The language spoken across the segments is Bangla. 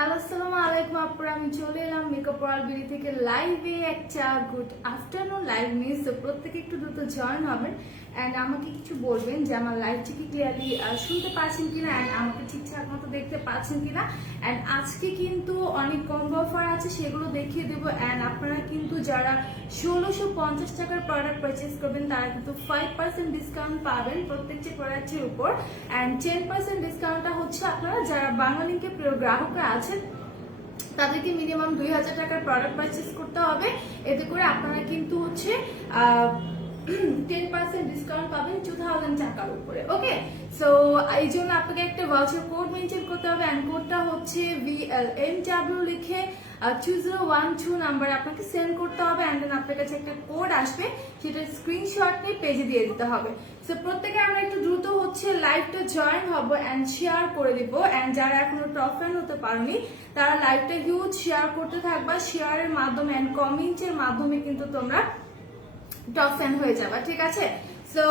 হ্যালো আসসালামু আলাইকুম আপুরা, আমি চলে এলাম মেকআপ ওয়ার্ল্ড বিডি থেকে লাইভে একটা গুড আফটারনুন লাইভ নিয়ে। সো প্রত্যেকে একটু দ্রুত জয়েন হবেন অ্যান্ড আমাকে কিছু বলবেন যে আমার লাইভটি কি ক্লিয়ারলি শুনতে পাচ্ছেন কিনা অ্যান্ড আমাকে ঠিকঠাক মতো দেখতে পাচ্ছেন কিনা। অ্যান্ড আজকে কিন্তু অনেক কম্বো অফার আছে, সেগুলো দেখিয়ে দেবো। অ্যান্ড আপনারা কিন্তু যারা 1650 টাকার প্রোডাক্ট পারচেস করবেন তারা কিন্তু 5% ডিসকাউন্ট পাবেন প্রত্যেকটি প্রোডাক্টের উপর। অ্যান্ড 10% ডিসকাউন্টটা হচ্ছে আপনারা যারা বাংলালিংকের প্রিয় গ্রাহকরা আছেন তাদেরকে মিনিমাম 2000 টাকার প্রোডাক্ট পারচেস করতে হবে। এতে করে আপনারা কিন্তু হচ্ছে 10% ডিসকাউন্ট পাবেন 2000 টাকার উপরে। ওকে, সো এই জন্য আপনাকে একটা ভাউচার কোড মেনটেন করতে হবে অ্যান্ড কোডটা হচ্ছে VLNW লিখে 2012 নাম্বার আপনাকে সেন্ড করতে হবে। অ্যান্ড দেন আপনার কাছে একটা কোড আসবে, সেটা স্ক্রিনশট নিয়ে পেজে দিয়ে দিতে হবে। সো প্রত্যেকে আমরা একটু দ্রুত হচ্ছে লাইভটা জয়েন হবো অ্যান্ড শেয়ার করে দিব। অ্যান্ড যারা এখনো টপ ফ্যান হতে পারেনি তারা লাইভটা হিউজ শেয়ার করতে থাকবা। শেয়ারের মাধ্যমে অ্যান্ড কমেন্টের মাধ্যমে কিন্তু তোমরা টপ ফ্যান হয়ে যাবা, ঠিক আছে? সো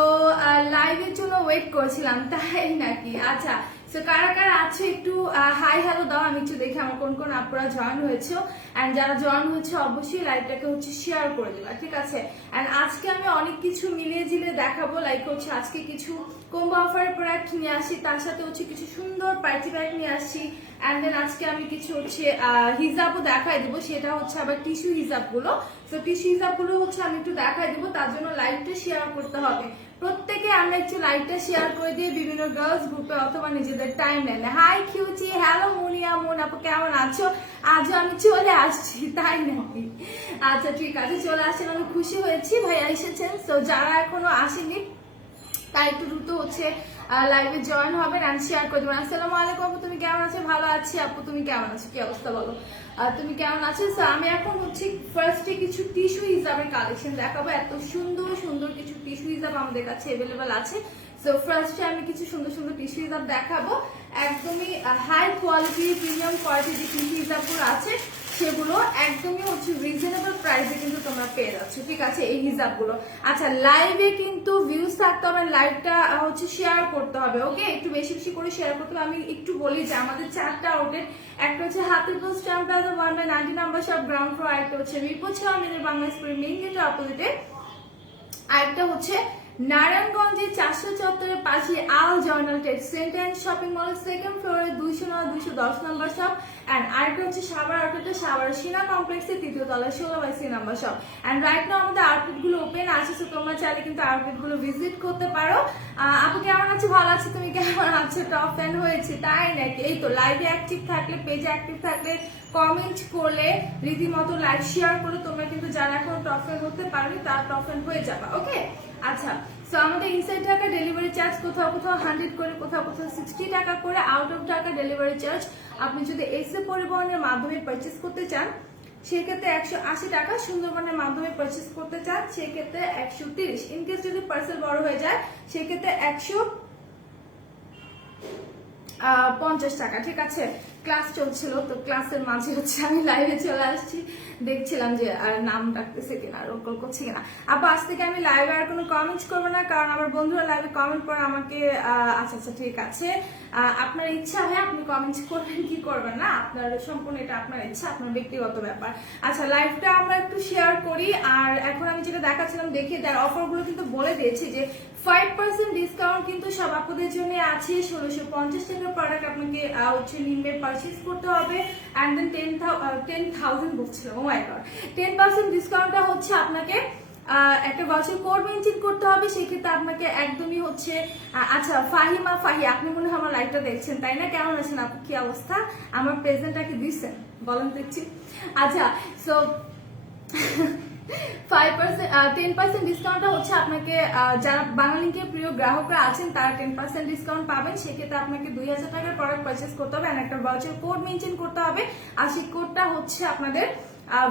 লাইভের জন্য ওয়েট করছিলাম, তাই নাকি? আচ্ছা, সো কারা কারা আছে একটু হাই হ্যালো দাও, আমি একটু দেখি আমার কোন কোন আপুরা জয়েন হয়েছে। অ্যান্ড যারা জয়েন হয়েছে অবশ্যই লাইভটাকে হচ্ছে শেয়ার করে দেবা, ঠিক আছে? অ্যান্ড আজকে আমি অনেক কিছু মিলিয়ে ঝিলিয়ে দেখাবো। লাইক হচ্ছে আজকে কিছু কম্বো অফারের প্রোডাক্ট নিয়ে আসি, তার সাথে হচ্ছে কিছু সুন্দর পার্টি ব্যাগ নিয়ে আসছি। অ্যান্ড দেন আজকে আমি কিছু হচ্ছে হিজাবও দেখাই দেবো, সেটা হচ্ছে আবার টিস্যু হিজাব গুলো। তো টিস্যু হিজাব গুলো হচ্ছে আমি একটু দেখাই দেবো, তার জন্য লাইভটা শেয়ার করতে হবে। প্রত্যেকে আমরা একটু লাইভটা শেয়ার করে দিয়ে বিভিন্ন গার্লস গ্রুপে অথবা নিজেদের টাইম লাইনে। হাই কিউটি, হ্যালো মুনিয়া, মুন আপু কেমন আছো? আজও আমি চলে আসছি, তাই নাকি? আচ্ছা ঠিক আছে, চলে আসেন, আমি খুশি হয়েছি ভাইয়া এসেছেন। তো যারা এখনো আসেনি তাই একটু দ্রুত হচ্ছে লাইভে জয়েন হবেন অ্যান্ড শেয়ার করে দেবেন। আসসালামু আলাইকুম আপু, তুমি কেমন আছো? ভালো আছি আপু, তুমি কেমন আছো? কি অবস্থা বলো, তুমি কেমন আছো? তো আমি এখন হচ্ছে ফার্স্টে কিছু টিস্যু হিসাবের কালেকশন দেখাবো। এত সুন্দর সুন্দর কিছু টিস্যু হিসাব আমাদের কাছে অ্যাভেলেবেল আছে। সো ফার্স্টে আমি কিছু সুন্দর সুন্দর টিস্যু হিসাব দেখাবো। একদমই হাই কোয়ালিটি প্রিমিয়াম কোয়ালিটি যে টিস্যু হিসাবগুলো আছে সেগুলো একদমই হচ্ছে রিজনেবল প্রাইসে কিন্তু তোমরা পেয়ে যাচ্ছ, ঠিক আছে? এই হিসাবগুলো। আচ্ছা, লাইভে কিন্তু ভিউজ থাকতে হবে, লাইভটা হচ্ছে শেয়ার করতে হবে। ওকে, একটু বেশি বেশি করে শেয়ার করতে হবে। আমি একটু বলি যে আমাদের 4টা আউটলেট, একটা হচ্ছে Hatipur stamp plaza 1/90 number shop ground floor, আরেকটা হচ্ছে মিরপুর 6 মিনিট বাংলাদেশের মেইন গেটের অপোজিটে, আরেকটা হচ্ছে নারায়ণগঞ্জে 474 পাশে আল জার্নাল টেক্স সেন্টার শপিং মলের সেকেন্ড ফ্লোরে 209-210 নাম্বার শপ। অ্যান্ড আরেকটা হচ্ছে সাভার আউটলেটে সাভার সিনা কমপ্লেক্সের 3য় তলায় 16/C number shop. And right now আমাদের আউটলেট গুলো ওপেন আছে, তো তোমরা চাইলে কিন্তু আউটলেট গুলো ভিজিট করতে পারো। আপু কেমন আছো? ভালো আছি, তুমি কেমন আছো? টপ ফ্যান হয়েছে, তাই নাকি? এই তো লাইভে অ্যাক্টিভ থাকলে, পেজে অ্যাক্টিভ থাকলে, কমেন্ট করলে, রীতিমতো লাইভ শেয়ার করলে তোমরা কিন্তু যারা এখন টপ ফ্যান হতে পারবে তারা টপ ফ্যান হয়ে যাবা। ওকে, আচ্ছা, সো আমাদের ইনসাইড ঢাকা ডেলিভারি চার্জ কোথাও কোথাও 100 করে, কোথাও কোথাও 60 টাকা করে। Out of Dhaka delivery charge আপনি যদি এসএ পরিবহনের মাধ্যমে পারচেস করতে চান সেক্ষেত্রে 180 টাকা, সুন্দরবনের মাধ্যমে পারচেস করতে চান সেক্ষেত্রে 130। ইনকেস যদি পার্সেল বড় হয়ে যায় সেক্ষেত্রে 150 টাকা, ঠিক আছে? ক্লাস চলছিল, তো ক্লাসের মাঝে হচ্ছে আমি লাইভে চলে আসছি, দেখছিলাম যে আর নাম ডাকতেছে কিনা, রোল করছে কিনা। আপু আজ থেকে আমি লাইভে আর কোনো কমেন্টস করবো না, কারণ আমার বন্ধুরা লাইভে কমেন্ট করে আমাকে আচ্ছা আচ্ছা ঠিক আছে, আপনার ইচ্ছা হয় আপনি কমেন্টস করবেন কি করবেন না, আপনার সম্পূর্ণ এটা আপনার ইচ্ছা, আপনার ব্যক্তিগত ব্যাপার। আচ্ছা, লাইভটা আমরা একটু শেয়ার করি। আর এখন আমি যেটা দেখাচ্ছিলাম দেখিয়ে দেওয়ার অফারগুলো কিন্তু বলে দিয়েছি যে 5% ডিসকাউন্ট কিন্তু সব আপুদের জন্য আছে। 1650 টাকার প্রোডাক্ট আপনাকে হচ্ছে নিম্নে পারচেস করতে হবে। অ্যান্ড দেন 10,000 বলছিল, ও মাই গড, 10% ডিসকাউন্টটা হচ্ছে আপনাকে একটা ভাউচার কোড মেনটেন করতে হবে। সেক্ষেত্রে আপনাকে একদমই হচ্ছে আচ্ছা ফাহিমা ফাহি, আপনি মনে হয় আমার লাইভটা দেখছেন, তাই না? কেমন আছেন আপু, কি অবস্থা? আমার প্রেজেন্টটাকে দিচ্ছেন বলেন দেখছি। আচ্ছা, সো 10% ডিসকাউন্টটা হচ্ছে আপনাকে যারা বাংলালিংকের প্রিয় গ্রাহকরা আছেন তারা 10% ডিসকাউন্ট পাবেন। সেক্ষেত্রে আপনাকে 2000 টাকার প্রোডাক্ট পারচেস করতে হবে আর একটা ভাউচার কোড মেনটেন করতে হবে। আর সেই কোডটা হচ্ছে আপনাদের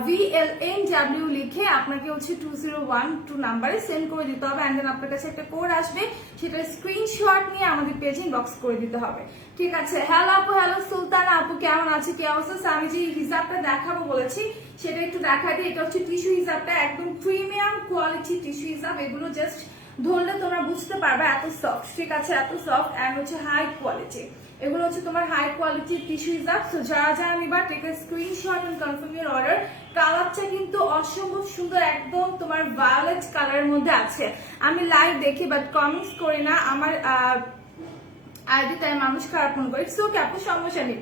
VLNW লিখে আপনাকে হচ্ছে 2012 নাম্বারে সেন্ড করে দিতে হবে। অ্যান্ড দেন আপনার কাছে একটা কোড আসবে, সেটা স্ক্রিনশট নিয়ে আমাদের পেজে ইনবক্স করে দিতে হবে, ঠিক আছে? হ্যালো আপু, হ্যালো সুলতানা আপু, কেমন আছে? কি অবস্থা? আমি যে হিসাবটা দেখাবো বলেছি সেটা একটু দেখা দিই। এটা হচ্ছে টিস্যু হিসাবটা, একদম প্রিমিয়াম কোয়ালিটি টিস্যু হিসাব। এগুলো জাস্ট ধরলে তোমরা বুঝতে পারবে এত সফট, ঠিক আছে? এত সফট অ্যান্ড হচ্ছে হাই কোয়ালিটি। এগুলো হচ্ছে তোমার হাই কোয়ালিটির টিস্যু হিজাব। সো যারা যারা নিবা take a screenshot and confirm your order. কালারটা কিন্তু অসম্ভব সুন্দর, একদম তোমার ভায়োলেট কালারের মধ্যে আছে। আমি লাইভ দেখি বাট কমেন্টস করি না, আমার আইডি তাই মানুষ খারাপ মনে করে। সো আপু সমস্যা নেই,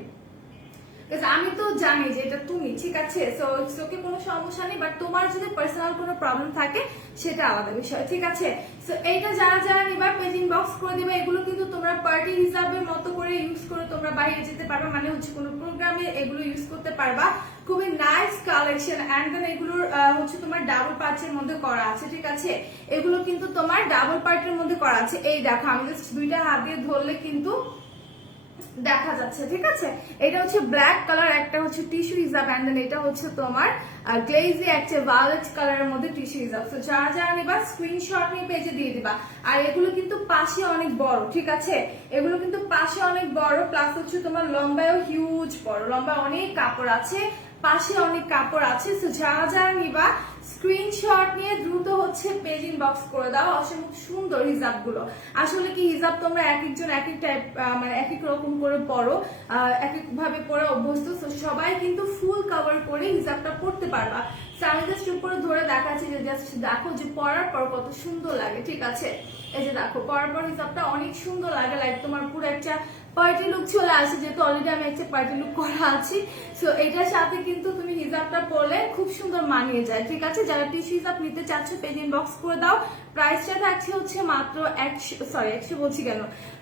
আমি তো জানি যে এটা তুমি, ঠিক আছে। সো ইটস ওকে, কোনো সমস্যা নেই, বাট তোমার যদি পার্সোনাল কোনো প্রবলেম থাকে সেটা আলাদা বিষয়, ঠিক আছে। সো এইটা যারা যারা নিবা পেজ ইনবক্স করে দিবে। এগুলো কিন্তু তোমরা পার্টি হিসাবে মতো করে ইউজ করে তোমরা বাইরে যেতে পারবে, মানে হচ্ছে কোনো প্রোগ্রামে এগুলো ইউজ করতে পারবা। খুবই নাইস কালেকশন। অ্যান্ড দেন এগুলোর হচ্ছে তোমার ডাবল পার্টের মধ্যে করা আছে, ঠিক আছে। এগুলো কিন্তু তোমার ডাবল পার্টের মধ্যে করা আছে। এই দেখো, আমি জাস্ট দুইটা হাত দিয়ে ধরলে কিন্তু দেখা যাচ্ছে, ঠিক আছে। এটা হচ্ছে ব্ল্যাক কালার, একটা হচ্ছে টিস্যু হিজাব, এন্ড দেন এটা হচ্ছে তোমার গ্লেজি একটা ভায়োলেট কালারের মধ্যে টিস্যু হিজাব। তো যারা যারা নিবা স্ক্রিনশট নিয়ে পেজে দিয়ে দিবা। আর এগুলো কিন্তু পাশে অনেক বড়, ঠিক আছে। এগুলো কিন্তু পাশে অনেক বড়, প্লাস হচ্ছে তোমার লম্বায়ও হিউজ বড়, লম্বা অনেক কাপড় আছে, পাশে অনেক কাপড় আছে। তো যারা যারা নিবা স্ক্রিনশট নিয়ে দ্রুত হচ্ছে পেজ ইনবক্স করে দাও। অসম্ভব সুন্দর হিজাব গুলো। আসলে কি হিজাব তোমরা এক একজন এক এক টাইপ, মানে এক এক রকম করে পরো, এক এক ভাবে পরে অভ্যস্ত। সবাই কিন্তু ফুল কভার করে হিজাবটা পরতে পারবা। আমি জাস্ট উপরে ধরে দেখাচ্ছি যে জাস্ট দেখো যে পরার পর কত সুন্দর লাগে, ঠিক আছে। এই যে দেখো পরার পর হিজাবটা অনেক সুন্দর লাগে, লাইক তোমার পুরো একটা পার্টি লুক চলে আসে, যেহেতু অলরেডি আমি একটা পার্টি লুক করা আছি। সো এটার সাথে কিন্তু তুমি হিজাবটা পরলে খুব সুন্দর মানিয়ে যায়, ঠিক আছে। যারা টিস্যু হিজাব নিতে চাচ্ছ পেজ ইনবক্স করে দাও। প্রাইসটা থাকছে হচ্ছে মাত্র 100 বলছি কেন,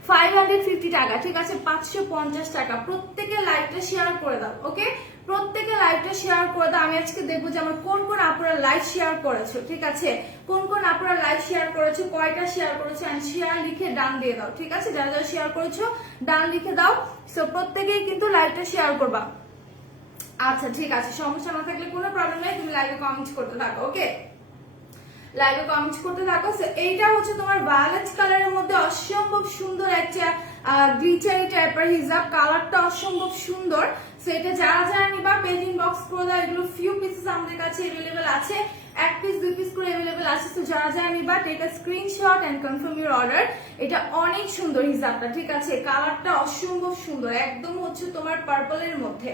550 টাকা, ঠিক আছে। 550 টাকা। প্রত্যেকে লাইভটা শেয়ার করে দাও, ওকে। প্রত্যেকে লাইভটা শেয়ার করে দাও। আমি আজকে দেখবো যে আমার কোন কোন আপুরা লাইভ শেয়ার করেছো, ঠিক আছে। কোন কোন আপুরা লাইভ শেয়ার করেছো, কয়টা শেয়ার করেছো, এন্ড শেয়ার লিখে ডান দিয়ে দাও, ঠিক আছে। যারা যারা শেয়ার করেছো ডান লিখে দাও। সো প্রত্যেকেই কিন্তু লাইভটা শেয়ার করবা। আচ্ছা ঠিক আছে, সমস্যা না থাকলে কোনো প্রবলেম নেই, তুমি লাইভে কমেন্ট করতে থাকো, ওকে। লাইভে কমেন্ট করতে থাকো। এইটা হচ্ছে তোমার ভায়োলেট কালারের মধ্যে অসম্ভব সুন্দর একটা গ্লিটারি টাইপের হিজাব। কালারটা অসম্ভব সুন্দর। সো এটা যারা যারা নিবা পেজ ইনবক্স করে দাও। এগুলো ফিউ পিসেস আমাদের কাছে अवेलेबल আছে, এক পিস দুই পিস করে अवेलेबल আছে। তো যারা যারা নিবা take a screenshot and confirm your order. এটা অনেক সুন্দর হিজাবটা, ঠিক আছে। কালারটা অসম্ভব সুন্দর, একদম হচ্ছে তোমার পার্পলের মধ্যে,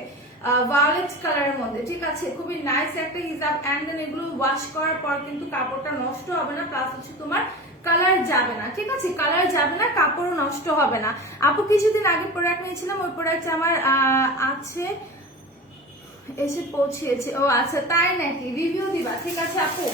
ভায়োলেট কালারের মধ্যে, ঠিক আছে। খুবই নাইস একটা হিজাব। এন্ড দেন এগুলো ওয়াশ করার পর কিন্তু কাপড়টা নষ্ট হবে না, প্লাস হচ্ছে তোমার কালার যাবে না, ঠিক আছে। কালার যাবে না, কাপড়ও নষ্ট হবে না। আপু কিছুদিন আগে প্রোডাক্ট নিয়েছিলাম, ওই প্রোডাক্ট আমার আছে, এসে পৌঁছেছে। ও আচ্ছা, তাই নাকি? রিভিউ দিবা, ঠিক আছে আপু।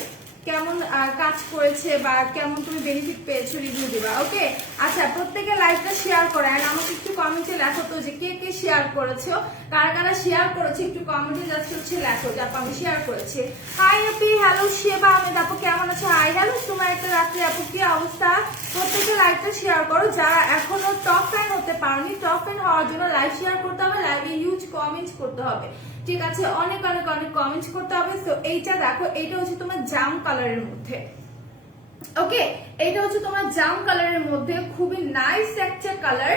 কেমন কাজ করেছে বা কেমন তুমি বেনিফিট পেয়েছো রিভিউ দিবা, ওকে। আচ্ছা, প্রত্যেকে লাইভটা শেয়ার করে, আর আমাকে একটু কমেন্টে লেখো তো যে কে কে শেয়ার করেছো, কারা কারা শেয়ার করেছে একটু কমেন্টে জাস্ট হচ্ছে লেখো যে আপু আমি শেয়ার করেছি। হাই আপি, হ্যালো শেবা আহমেদ আপু, কেমন আছো? হাই হ্যালো তোমার একটা রাত্রি আপু, কি অবস্থা? প্রত্যেকে লাইভটা শেয়ার করো। যারা এখনো টপ ফ্যান হতে পারোনি, টপ ফ্যান হওয়ার জন্য লাইভ শেয়ার করতে হবে, লাইভে হিউজ কমেন্ট করতে হবে, ঠিক আছে। অনেক অনেক অনেক কমেন্ট করতে হবে। তো এইটা দেখো, এইটা হচ্ছে তোমার জাম কালারের মধ্যে, ওকে। এটা হচ্ছে তোমার জাম কালারের মধ্যে, খুবই নাইস একটা কালার।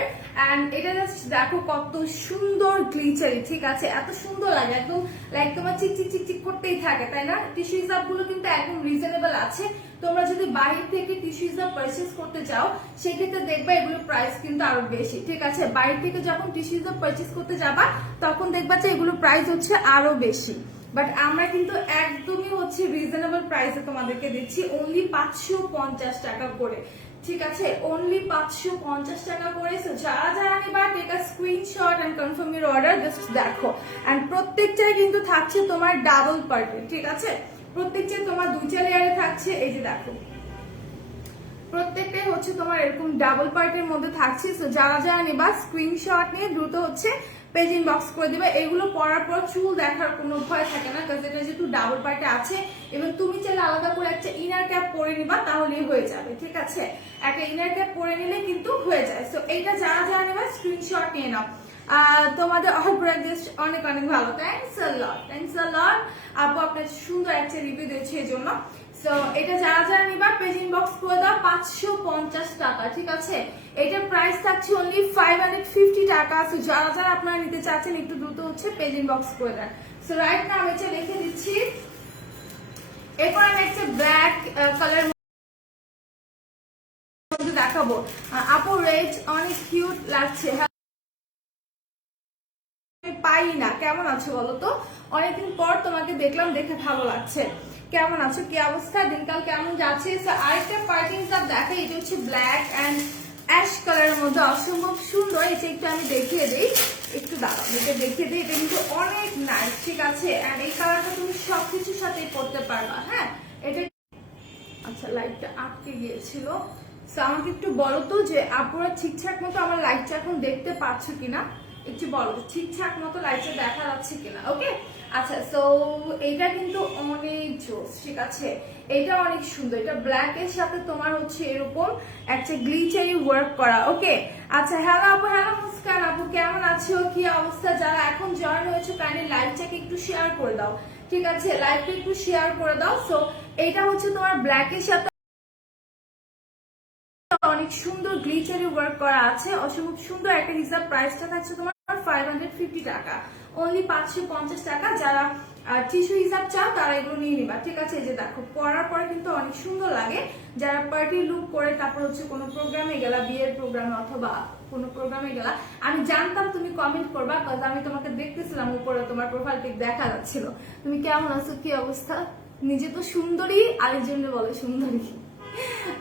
এন্ড এটা জাস্ট দেখো কত সুন্দর গ্লিটারি, ঠিক আছে। এত সুন্দর লাগে, একদম লাইক তোমার চিকচিক চিকচিক করতেই থাকে, তাই না? টিস্যু হিসাব গুলো কিন্তু একদম রিজনেবল আছে। তোমরা যদি বাইরে থেকে টিস্যু হিসাব পারচেজ করতে চাও, সেক্ষেত্রে দেখবা এগুলোর প্রাইস কিন্তু আরো বেশি, ঠিক আছে। বাইরে থেকে যখন টিস্যু হিসাব পারচেজ করতে যাবা, তখন দেখবা যে এগুলোর প্রাইস হচ্ছে আরো বেশি। বাট আমরা কিন্তু একদমই হচ্ছে রিজনেবল প্রাইসে তোমাদেরকে দিচ্ছি, অনলি 550 টাকা করে, ঠিক আছে। অনলি 550 টাকা করে। সো যারা যারা নিবা take a screenshot and confirm your order. Just দেখো, এন্ড প্রত্যেকটাই কিন্তু থাকছে তোমার ডাবল পার্টে, ঠিক আছে। প্রত্যেকটাই তোমার দুইটা লেয়ারে থাকছে। এই যে দেখো, প্রত্যেকটাই হচ্ছে তোমার এরকম ডাবল পার্টের মধ্যে থাকছে। সো যারা যারা নিবা স্ক্রিনশট নিয়ে দ্রুত হচ্ছে পেজ ইনবক্স করে দিবে। এগুলো পরার পর চুল দেখার কোনো ভয় থাকে না, কারণ এটা যেহেতু ডাবল পার্টে আছে। এবং তুমি চাইলে আলাদা করে একটা ইনার ক্যাপ পরে নিবা, তাহলেই হয়ে যাবে, ঠিক আছে। একটা ইনার ক্যাপ পরে নিলে কিন্তু হয়ে যায়। সো এইটা যারা যারা নেবা স্ক্রিনশট নিয়ে নাও। তোমাদের অনেক অনেক ভালো, thanks a lot, thanks a লট আপু, আপনার সুন্দর একটা রিভিউ দিয়েছে এই জন্য। সো এটা যারা যারা নিবা পেজ ইনবক্স করে দাও। 550 টাকা, ঠিক আছে। এটার প্রাইস থাকছে অনলি 550 টাকা। সো যারা যারা আপনারা নিতে চাচ্ছেন একটু দ্রুত হচ্ছে পেজ ইনবক্স করে দেন। সো রাইট নাও আমি এটা লিখে দিচ্ছি। এরপর আমি একটা ব্ল্যাক কালার দেখাবো। আপু রেড অনেক কিউট লাগছে। পাই না। কেমন আছো বলো তো? অনেকদিন পর তোমাকে দেখলাম, দেখে ভালো লাগছে। কেমন আছো, কি অবস্থা, দিনকাল কেমন যাচ্ছে? আরেকটা পার্টি হিসাব দেখা, এটা হচ্ছে ব্ল্যাক অ্যান্ড অ্যাশ কালারের মধ্যে অসম্ভব সুন্দর। এটা একটু আমি দেখিয়ে দিই, একটু দাঁড়াও, এটা দেখিয়ে দিই। এটা কিন্তু অনেক নাইস, ঠিক আছে? অ্যান্ড এই কালারটা তুমি সবকিছুর সাথেই পরতে পারবা। হ্যাঁ, এটা আচ্ছা, লাইটটা আটকে গিয়েছিল। আমাকে একটু বলো তো যে আপুরা ঠিকঠাক মতো আমার লাইটটা এখন দেখতে পাচ্ছ কিনা, একটু বলো ঠিকঠাক মতো লাইটটা দেখা যাচ্ছে কিনা। ওকে, আচ্ছা। সো এটা কিন্তু অনেক জোস, ঠিক আছে? এটা অনেক সুন্দর। এটা ব্ল্যাক এর সাথে তোমার হচ্ছে এরকম একটা গ্লিটারি ওয়ার্ক করা। ওকে, আচ্ছা। হ্যালো আপু, হ্যালো মুস্কান আপু, কেমন আছো, কি অবস্থা? যারা এখন জয়েন হয়েছে কাইন্ডলি লাইভটাকে একটু শেয়ার করে দাও, ঠিক আছে? লাইভটা একটু শেয়ার করে দাও। সো এটা হচ্ছে তোমার ব্ল্যাক এর সাথে অনেক সুন্দর গ্লিটারি ওয়ার্ক করা আছে, অসম্ভব সুন্দর একটা হিসাব। প্রাইসটা থাকছে তোমার 550 টাকা, অনলি 550 টাকা। যারা টিস্যু হিসাব চাও তারা এগুলো নিয়ে নিবা, ঠিক আছে? এই যে দেখো, পরার পরে কিন্তু অনেক সুন্দর লাগে। যারা পার্টি লুক করে তারপর হচ্ছে কোনো প্রোগ্রামে গেলা, বিয়ের প্রোগ্রামে অথবা কোনো প্রোগ্রামে গেলা, আমি জানতাম তুমি কমেন্ট করবা, কারণ আমি তোমাকে দেখতেছিলাম উপরে, তোমার প্রোফাইল পিক দেখা যাচ্ছিল। তুমি কেমন আছো, কি অবস্থা? নিজে তো সুন্দরী, আরেকজনের বলে সুন্দরী।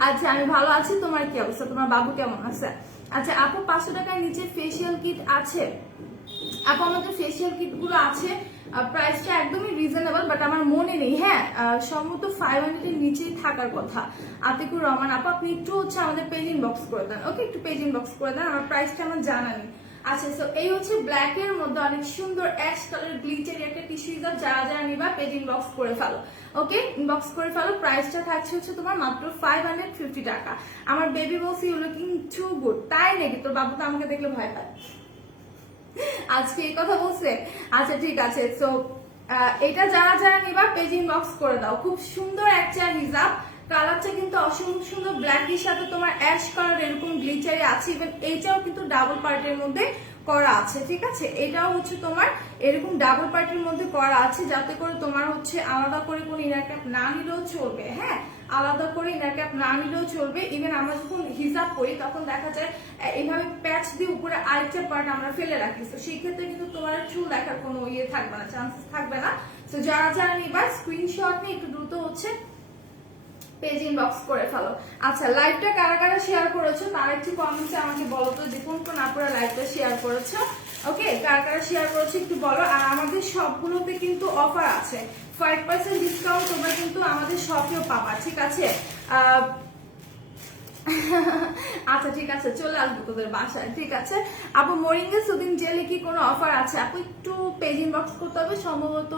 আচ্ছা, আমি ভালো আছি। তোমার কি অবস্থা? তোমার বাবু কেমন আছে? আচ্ছা আপু, 500 টাকার নিচে ফেসিয়াল কিট আছে? আপু, আমাদের ফেসিয়াল কিট গুলো আছে, প্রাইসটা একদমই রিজনেবল, বাট আমার মনে নেই। হ্যাঁ, সম্ভবত 500 এর নিচেই থাকার কথা। আতিকুর রহমান আপু, আপনি একটু হচ্ছে আমাদের পেজ ইনবক্স করে দেন। ওকে, একটু পেজ ইনবক্স করে দেন, আমার প্রাইসটা আমার জানা নেই। আচ্ছা, সো এই হচ্ছে ব্ল্যাক এর মধ্যে অনেক সুন্দর অ্যাশ কালার গ্লিটারি একটা টিস্যু হিসাব। যারা যারা নিবা পেজ ইনবক্স করে ফেলো। ওকে, ইনবক্স করে ফেলো। প্রাইসটা থাকছে হচ্ছে তোমার মাত্র 550 টাকা। আমার বেবি বলছে ইউ লুকিং টু গুড। তাই নাকি? তোর বাবু তো আমাকে দেখলে ভয় পায়, আজকে এই কথা বলছে। আচ্ছা, ঠিক আছে। সো এটা যারা যারা নিবা পেজ ইনবক্স করে দাও। খুব সুন্দর একটা হিজাব, কালারটা কিন্তু অসম্ভব সুন্দর। ব্ল্যাক এর সাথে তোমার অ্যাশ কালার এরকম গ্লিটারি আছে। ইভেন এইটাও কিন্তু ডাবল পার্টের মধ্যে করা আছে, ঠিক আছে? এটাও হচ্ছে তোমার এরকম ডাবল পার্টের মধ্যে করা আছে, যাতে করে তোমার হচ্ছে আলাদা করে কোনো ইনার ক্যাপ না নিলেও চলবে। হ্যাঁ, আলাদা করে ইনার ক্যাপ না নিলেও চলবে। ইভেন আমরা যখন হিজাব করি তখন দেখা যায় এইভাবে প্যাচ দিয়ে উপরে আরেকটা পার্ট আমরা ফেলে রাখি। তো সেই ক্ষেত্রে কিন্তু তোমার চুল দেখার কোনো ইয়ে থাকবে না, চান্সেস থাকবে না। তো যারা যারা নিবা স্ক্রিনশট নিয়ে একটু দ্রুত হচ্ছে পেজ ইনবক্স করে ফেলো। আচ্ছা, লাইভটা কারা কারা শেয়ার করেছো তার একটু কমেন্টে আমাকে বলো তো, যে কোন কোন আপনারা লাইভটা শেয়ার করেছো। ওকে, কারা কারা শেয়ার করেছো একটু বলো। আর আমাদের সবগুলোতে কিন্তু অফার আছে, 5% ডিসকাউন্ট তোমরা কিন্তু আমাদের শপেও পাবা, ঠিক আছে? আচ্ছা, ঠিক আছে, চলে আসবো তোদের বাসায়, ঠিক আছে? আপু, মোরিঙ্গা সুদিন জেলে কি কোনো অফার আছে? আপু, একটু পেজ ইনবক্স করতে হবে, সম্ভবত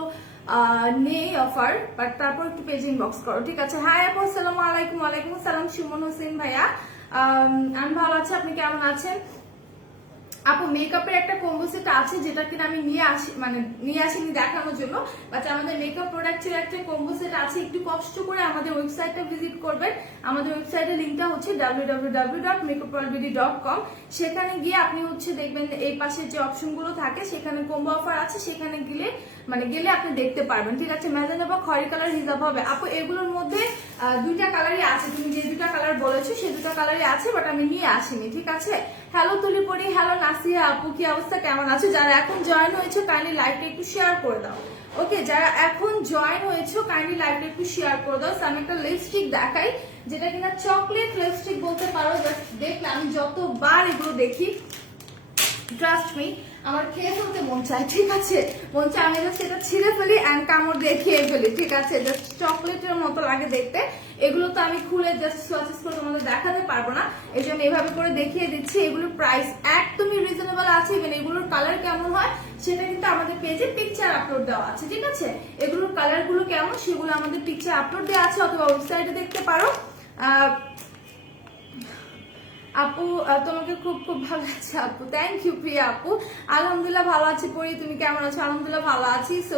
নেই অফার, বাট তারপর একটু পেজ ইনবক্স করো, ঠিক আছে? হাই আপু, আসসালামু আলাইকুম। ওয়ালাইকুম আসসালাম, সুমন হোসেন ভাইয়া। আমি ভালো আছি, আপনি কেমন আছেন? আপু, মেকআপের একটা কম্বো সেট আছে, যেটা কিনা আমি নিয়ে আসিনি দেখানোর জন্য, বাট আমাদের মেকআপ প্রোডাক্টের একটা কম্বো সেট আছে। একটু কষ্ট করে আমাদের ওয়েবসাইটটা ভিজিট করবেন। আমাদের ওয়েবসাইটের লিঙ্কটা হচ্ছে www.makeupworldbeauty.com। সেখানে গিয়ে আপনি হচ্ছে দেখবেন এই পাশের যে অপশনগুলো থাকে সেখানে কম্বো অফার আছে, সেখানে গেলে আপনি দেখতে পারবেন, ঠিক আছে? ম্যাজেন্টা বা খয়েরি কালার হিসাব হবে। আপু, এগুলোর মধ্যে দুইটা কালারই আছে, তুমি যে দুটা কালার বলেছো সেই দুটা কালারই আছে, বাট আমি নিয়ে আসিনি, ঠিক আছে? হ্যালো তুলিপরি, হ্যালো নাসিয়া আপু, কি অবস্থা, কেমন আছো? যারা এখন জয়েন হয়েছে কাইন্ডলি লাইভটা একটু শেয়ার করে দাও। ওকে, যারা এখন জয়েন হয়েছে কাইন্ডলি লাইভটা একটু শেয়ার করে দাও। আমি একটা লিপস্টিক দেখাই, যেটা কিনা চকলেট লিপস্টিক বলতে পারো। দেখলে আমি যতবার এগুলো দেখি, ট্রাস্ট মি, আমার খেয়ে ফেলতে মন চায়, ঠিক আছে? মন চায় আমি জাস্ট এটা ছিঁড়ে ফেলি অ্যান্ড কামড় দিয়ে খেয়ে ফেলি, ঠিক আছে? জাস্ট চকলেটের মতো লাগে দেখতে। এগুলো তো আমি খুলে জাস্ট সোয়াচেস করে তোমাদের দেখাতে পারবো না, এই জন্য এভাবে করে দেখিয়ে দিচ্ছি। এগুলোর প্রাইস একদমই রিজনেবল আছে। ইভেন এগুলোর কালার কেমন হয় সেটা কিন্তু আমাদের পেজে পিকচার আপলোড দেওয়া আছে, ঠিক আছে? এগুলোর কালার গুলো কেমন সেগুলো আমাদের পিকচার আপলোড দেওয়া আছে, অথবা ওয়েবসাইটে দেখতে পারো। আপু, তোমাকে খুব খুব ভালো লাগছে আপু, থ্যাংক ইউ প্রিয়া আপু। আলহামদুলিল্লাহ ভালো আছি পরি, তুমি কেমন আছো? আলহামদুলিল্লাহ ভালো আছি। সো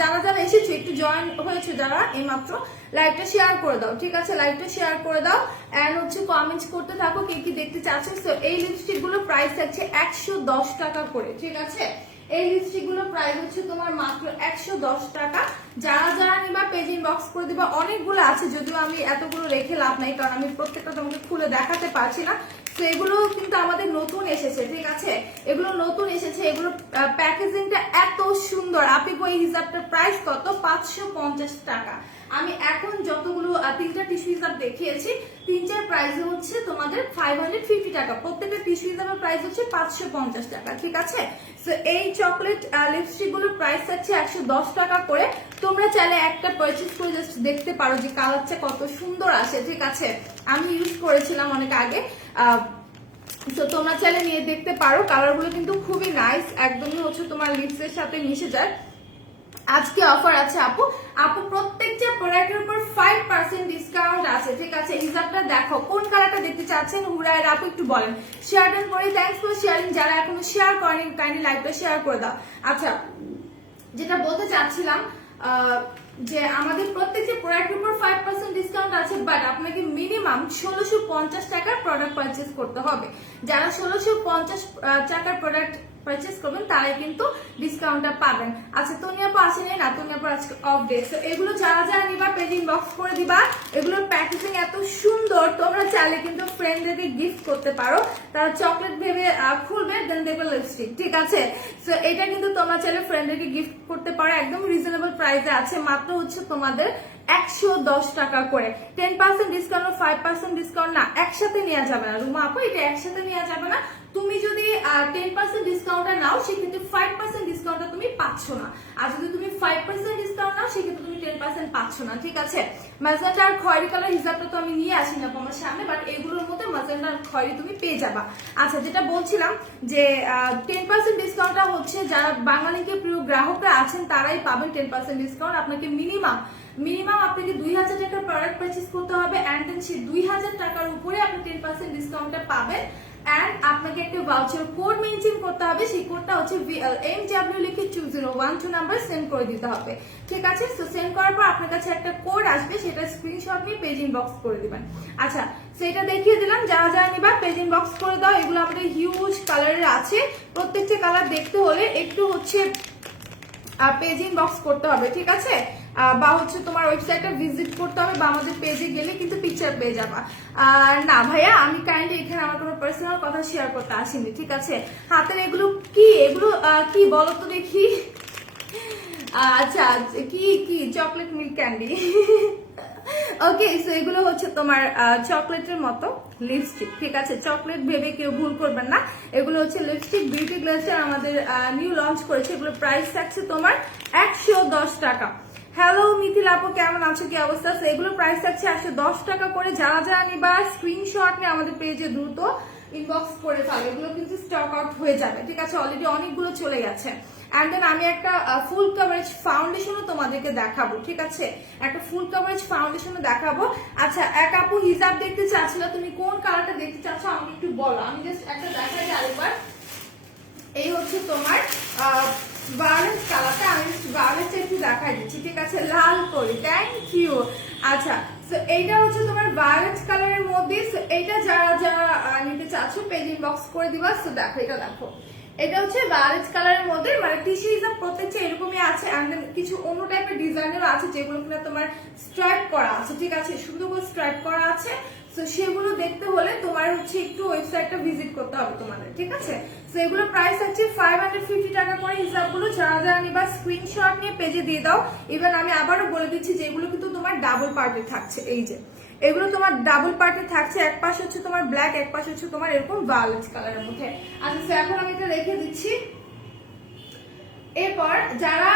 যারা যারা এসেছো, একটু জয়েন হয়েছো যারা এইমাত্র, লাইভটা শেয়ার করে দাও, ঠিক আছে? লাইভটা শেয়ার করে দাও এন্ড হচ্ছে কমেন্টস করতে থাকো কে কি দেখতে চাচ্ছো। সো এই লিপস্টিক গুলোর প্রাইস আছে 110 টাকা করে, ঠিক আছে? এই লিপস্টিক গুলোর প্রাইস হচ্ছে তোমার মাত্র 110 টাকা। যারা যারা নিবা পেজ ইনবক্স করে দিবা। অনেকগুলো আছে, যদিও আমি এতগুলো রেখে লাভ নাই, কারণ আমি প্রত্যেকটা তোমাকে খুলে দেখাতে পারছি না। তো এগুলো কিন্তু আমাদের নতুন এসেছে, ঠিক আছে, এগুলো নতুন এসেছে, এগুলো প্যাকেজিংটা এত সুন্দর। আপনি এই হিজাবটার প্রাইস কত? 550 টাকা। আমি এখন যতগুলো 3টা টিস্যু হিজাব দেখিয়েছি, 3টার প্রাইস হচ্ছে তোমাদের 550 টাকা। প্রত্যেকটা টিস্যু হিজাবের প্রাইস হচ্ছে 550 টাকা, ঠিক আছে। তো এই চকলেট লিপস্টিক গুলোর প্রাইস আছে 110 টাকা করে। তোমরা চাইলে একটা পারচেজ করে জাস্ট দেখতে পারো যে কালারটা কত সুন্দর আসে, ঠিক আছে। আমি ইউজ করেছিলাম অনেক আগে, তো তোমরা চাইলে নিয়ে দেখতে পারো। কালারগুলো কিন্তু খুবই নাইস, একদমই হচ্ছে তোমার লিপসের সাথে মিশে যায়। আজকে অফার আছে আপু, প্রত্যেকটা প্রোডাক্টের উপর 5% ডিসকাউন্ট আছে, ঠিক আছে। হিজাবটা দেখো, কোন কালারটা দেখতে চাচ্ছেন হুরায়ের আপু একটু বলেন। শেয়ার ডান করে, থ্যাঙ্কস ফর শেয়ারিং। যারা এখনো শেয়ার করেনি কাইন্ডলি লাইভটা শেয়ার করে দাও। আচ্ছা, যেটা বলতে চাচ্ছিলাম যে আমাদের প্রত্যেকটা প্রোডাক্টের উপর 5% ডিসকাউন্ট আছে, বাট আপনাকে মিনিমাম 1650 টাকার প্রোডাক্ট পারচেজ করতে হবে। যারা 1650 টাকার প্রোডাক্ট পারচেজ করবেন তারাই কিন্তু ডিসকাউন্টটা পাবেন। আচ্ছা, তনিয়াপু আসেনি না, তনিয়াপু আজকে অফ ডে। তো এগুলো যারা যারা নিবা পেজ ইনবক্স করে দিবা। এগুলোর প্যাকেজিং এত সুন্দর, তোমরা চাইলে কিন্তু ফ্রেন্ডদেরকে গিফট করতে পারো। তারা চকলেট ভেবে খুলবে, দেন দেখবে লিপস্টিক, ঠিক আছে। তো এটা কিন্তু তোমরা চাইলে ফ্রেন্ডদেরকে গিফট করতে পারো, একদম রিজনেবল প্রাইসে আছে, মাত্র হচ্ছে তোমাদের 110 টাকা করে। 10% ডিসকাউন্ট, 5% ডিসকাউন্ট না, একসাথে নেওয়া যাবে না রুমা আপু, এটা একসাথে নেওয়া যাবে না। তুমি যদি 10% ডিসকাউন্টটা নাও সেক্ষেত্রে 5% ডিসকাউন্টটা তুমি পাচ্ছ না, আর যদি তুমি 5% ডিসকাউন্ট নাও সেক্ষেত্রে তুমি 10% পাচ্ছ না, ঠিক আছে। ম্যাজেন্টা আর খয়েরি কালার হিসাবটা তো আমি নিয়ে আসি না তোমার সামনে, বাট এগুলোর মধ্যে ম্যাজেন্টা আর খয়েরি তুমি পেয়ে যাবা। আচ্ছা, যেটা বলছিলাম যে 10% ডিসকাউন্টটা হচ্ছে যারা বাঙালিকে প্রিয় গ্রাহকরা আছেন তারাই পাবেন 10% ডিসকাউন্ট। আপনাকে মিনিমাম আপনাকে 2000 টাকার প্রোডাক্ট পারচেজ করতে হবে, এন্ড দেন সেই 2000 টাকার উপরে আপনি 10% ডিসকাউন্টটা পাবেন। এন্ড আপনাকে একটা ভাউচার কোড মেনশন করতে হবে, সেই কোডটা হচ্ছে VLMW লিখে 2012 নাম্বার সেন্ড করে দিতে হবে, ঠিক আছে। তো সেন্ড করার পর আপনার কাছে একটা কোড আসবে, সেটা স্ক্রিনশট নিয়ে পেজ ইনবক্স করে দিবেন। আচ্ছা, সেটা দেখিয়ে দিলাম, যারা যারা নিবা পেজ ইনবক্স করে দাও। এগুলো আমাদের হিউজ কালারের আছে, প্রত্যেকটা কালার দেখতে হলে একটু হচ্ছে পেজ ইনবক্স করতে হবে, ঠিক আছে, বা হচ্ছে তোমার ওয়েবসাইটটা ভিজিট করতে হবে, বা আমাদের পেজে গেলে কিন্তু পিকচার পেয়ে যাবা। না ভাইয়া, আমি কাইন্ডলি এখানে আমার কোনো পার্সোনাল কথা শেয়ার করতে আসিনি, ঠিক আছে। হাতের এগুলো কি বলো তো দেখি। আচ্ছা, কি চকলেট মিল্ক ক্যান্ডি। ওকে, সো এগুলো হচ্ছে তোমার চকলেটের মতো লিপস্টিক, ঠিক আছে। চকলেট ভেবে কেউ ভুল করবেন না, এগুলো হচ্ছে লিপস্টিক। বিউটি গ্লেসিয়ার আমাদের নিউ লঞ্চ করেছে, এগুলো প্রাইস থাকছে তোমার 110 টাকা। হ্যালো মিথিল আপু, কেমন আছো, কি অবস্থা? এগুলো প্রাইস থাকছে 110 টাকা করে। যারা যারা নিবা স্ক্রিনশট নিয়ে আমাদের পেজে দ্রুত ইনবক্স করে ফেলো, এগুলো কিন্তু স্টক আউট হয়ে যাবে, ঠিক আছে। অলরেডি অনেকগুলো চলে গেছে। এন্ড দেন আমি একটা ফুল কভারেজ ফাউন্ডেশনও তোমাদেরকে দেখাবো, ঠিক আছে, একটা ফুল কভারেজ ফাউন্ডেশনও দেখাবো। আচ্ছা, এক আপু হিজাব দেখতে চাচ্ছিল, তুমি কোন কালারটা দেখতে চাচ্ছ আমাকে একটু বলো, আমি জাস্ট একটা দেখাই আরেকবার। এই হচ্ছে তোমার ভায়োলেট কালারটা, আমি ভায়োলেটটা একটু দেখাই দিচ্ছি, ঠিক আছে, লাল করে। Thank you. আচ্ছা, তো এইটা হচ্ছে তোমার ভায়োলেট কালারের মধ্যে। এইটা যারা যারা নিতে চাচ্ছ পেজ ইনবক্স করে দিবা। তো দেখো, এটা দেখো, এটা হচ্ছে ভায়োলেট কালারের মধ্যে, মানে টিস্যু হিসাব প্রত্যেকটা এরকমই আছে। এন্ড দেন কিছু অন্য টাইপের ডিজাইনের আছে যেগুলো কিনা তোমার স্ট্রাইপ করা আছে, ঠিক আছে, সুন্দর করে স্ট্রাইপ করা আছে। তো সেগুলো দেখতে হলে তোমার হচ্ছে একটু ওয়েবসাইটটা ভিজিট করতে হবে তোমাদের, ঠিক আছে। তো এগুলো প্রাইস আছে 550 টাকা করে। হিসাবগুলো যারা যারা নিবা স্ক্রিনশট নিয়ে পেজে দিয়ে দাও। ইভেন আমি আবারও বলে দিচ্ছি যে এগুলো কিন্তু তোমার ডাবল পার্টে থাকছে, এই যে এগুলো তোমার ডাবল পার্টে থাকছে, এক পাশে হচ্ছে তোমার ব্ল্যাক, এক পাশে হচ্ছে তোমার এরকম ভায়োলেট কালারের মধ্যে। আচ্ছা, এখন আমি এটা রেখে দিচ্ছি। এরপর যারা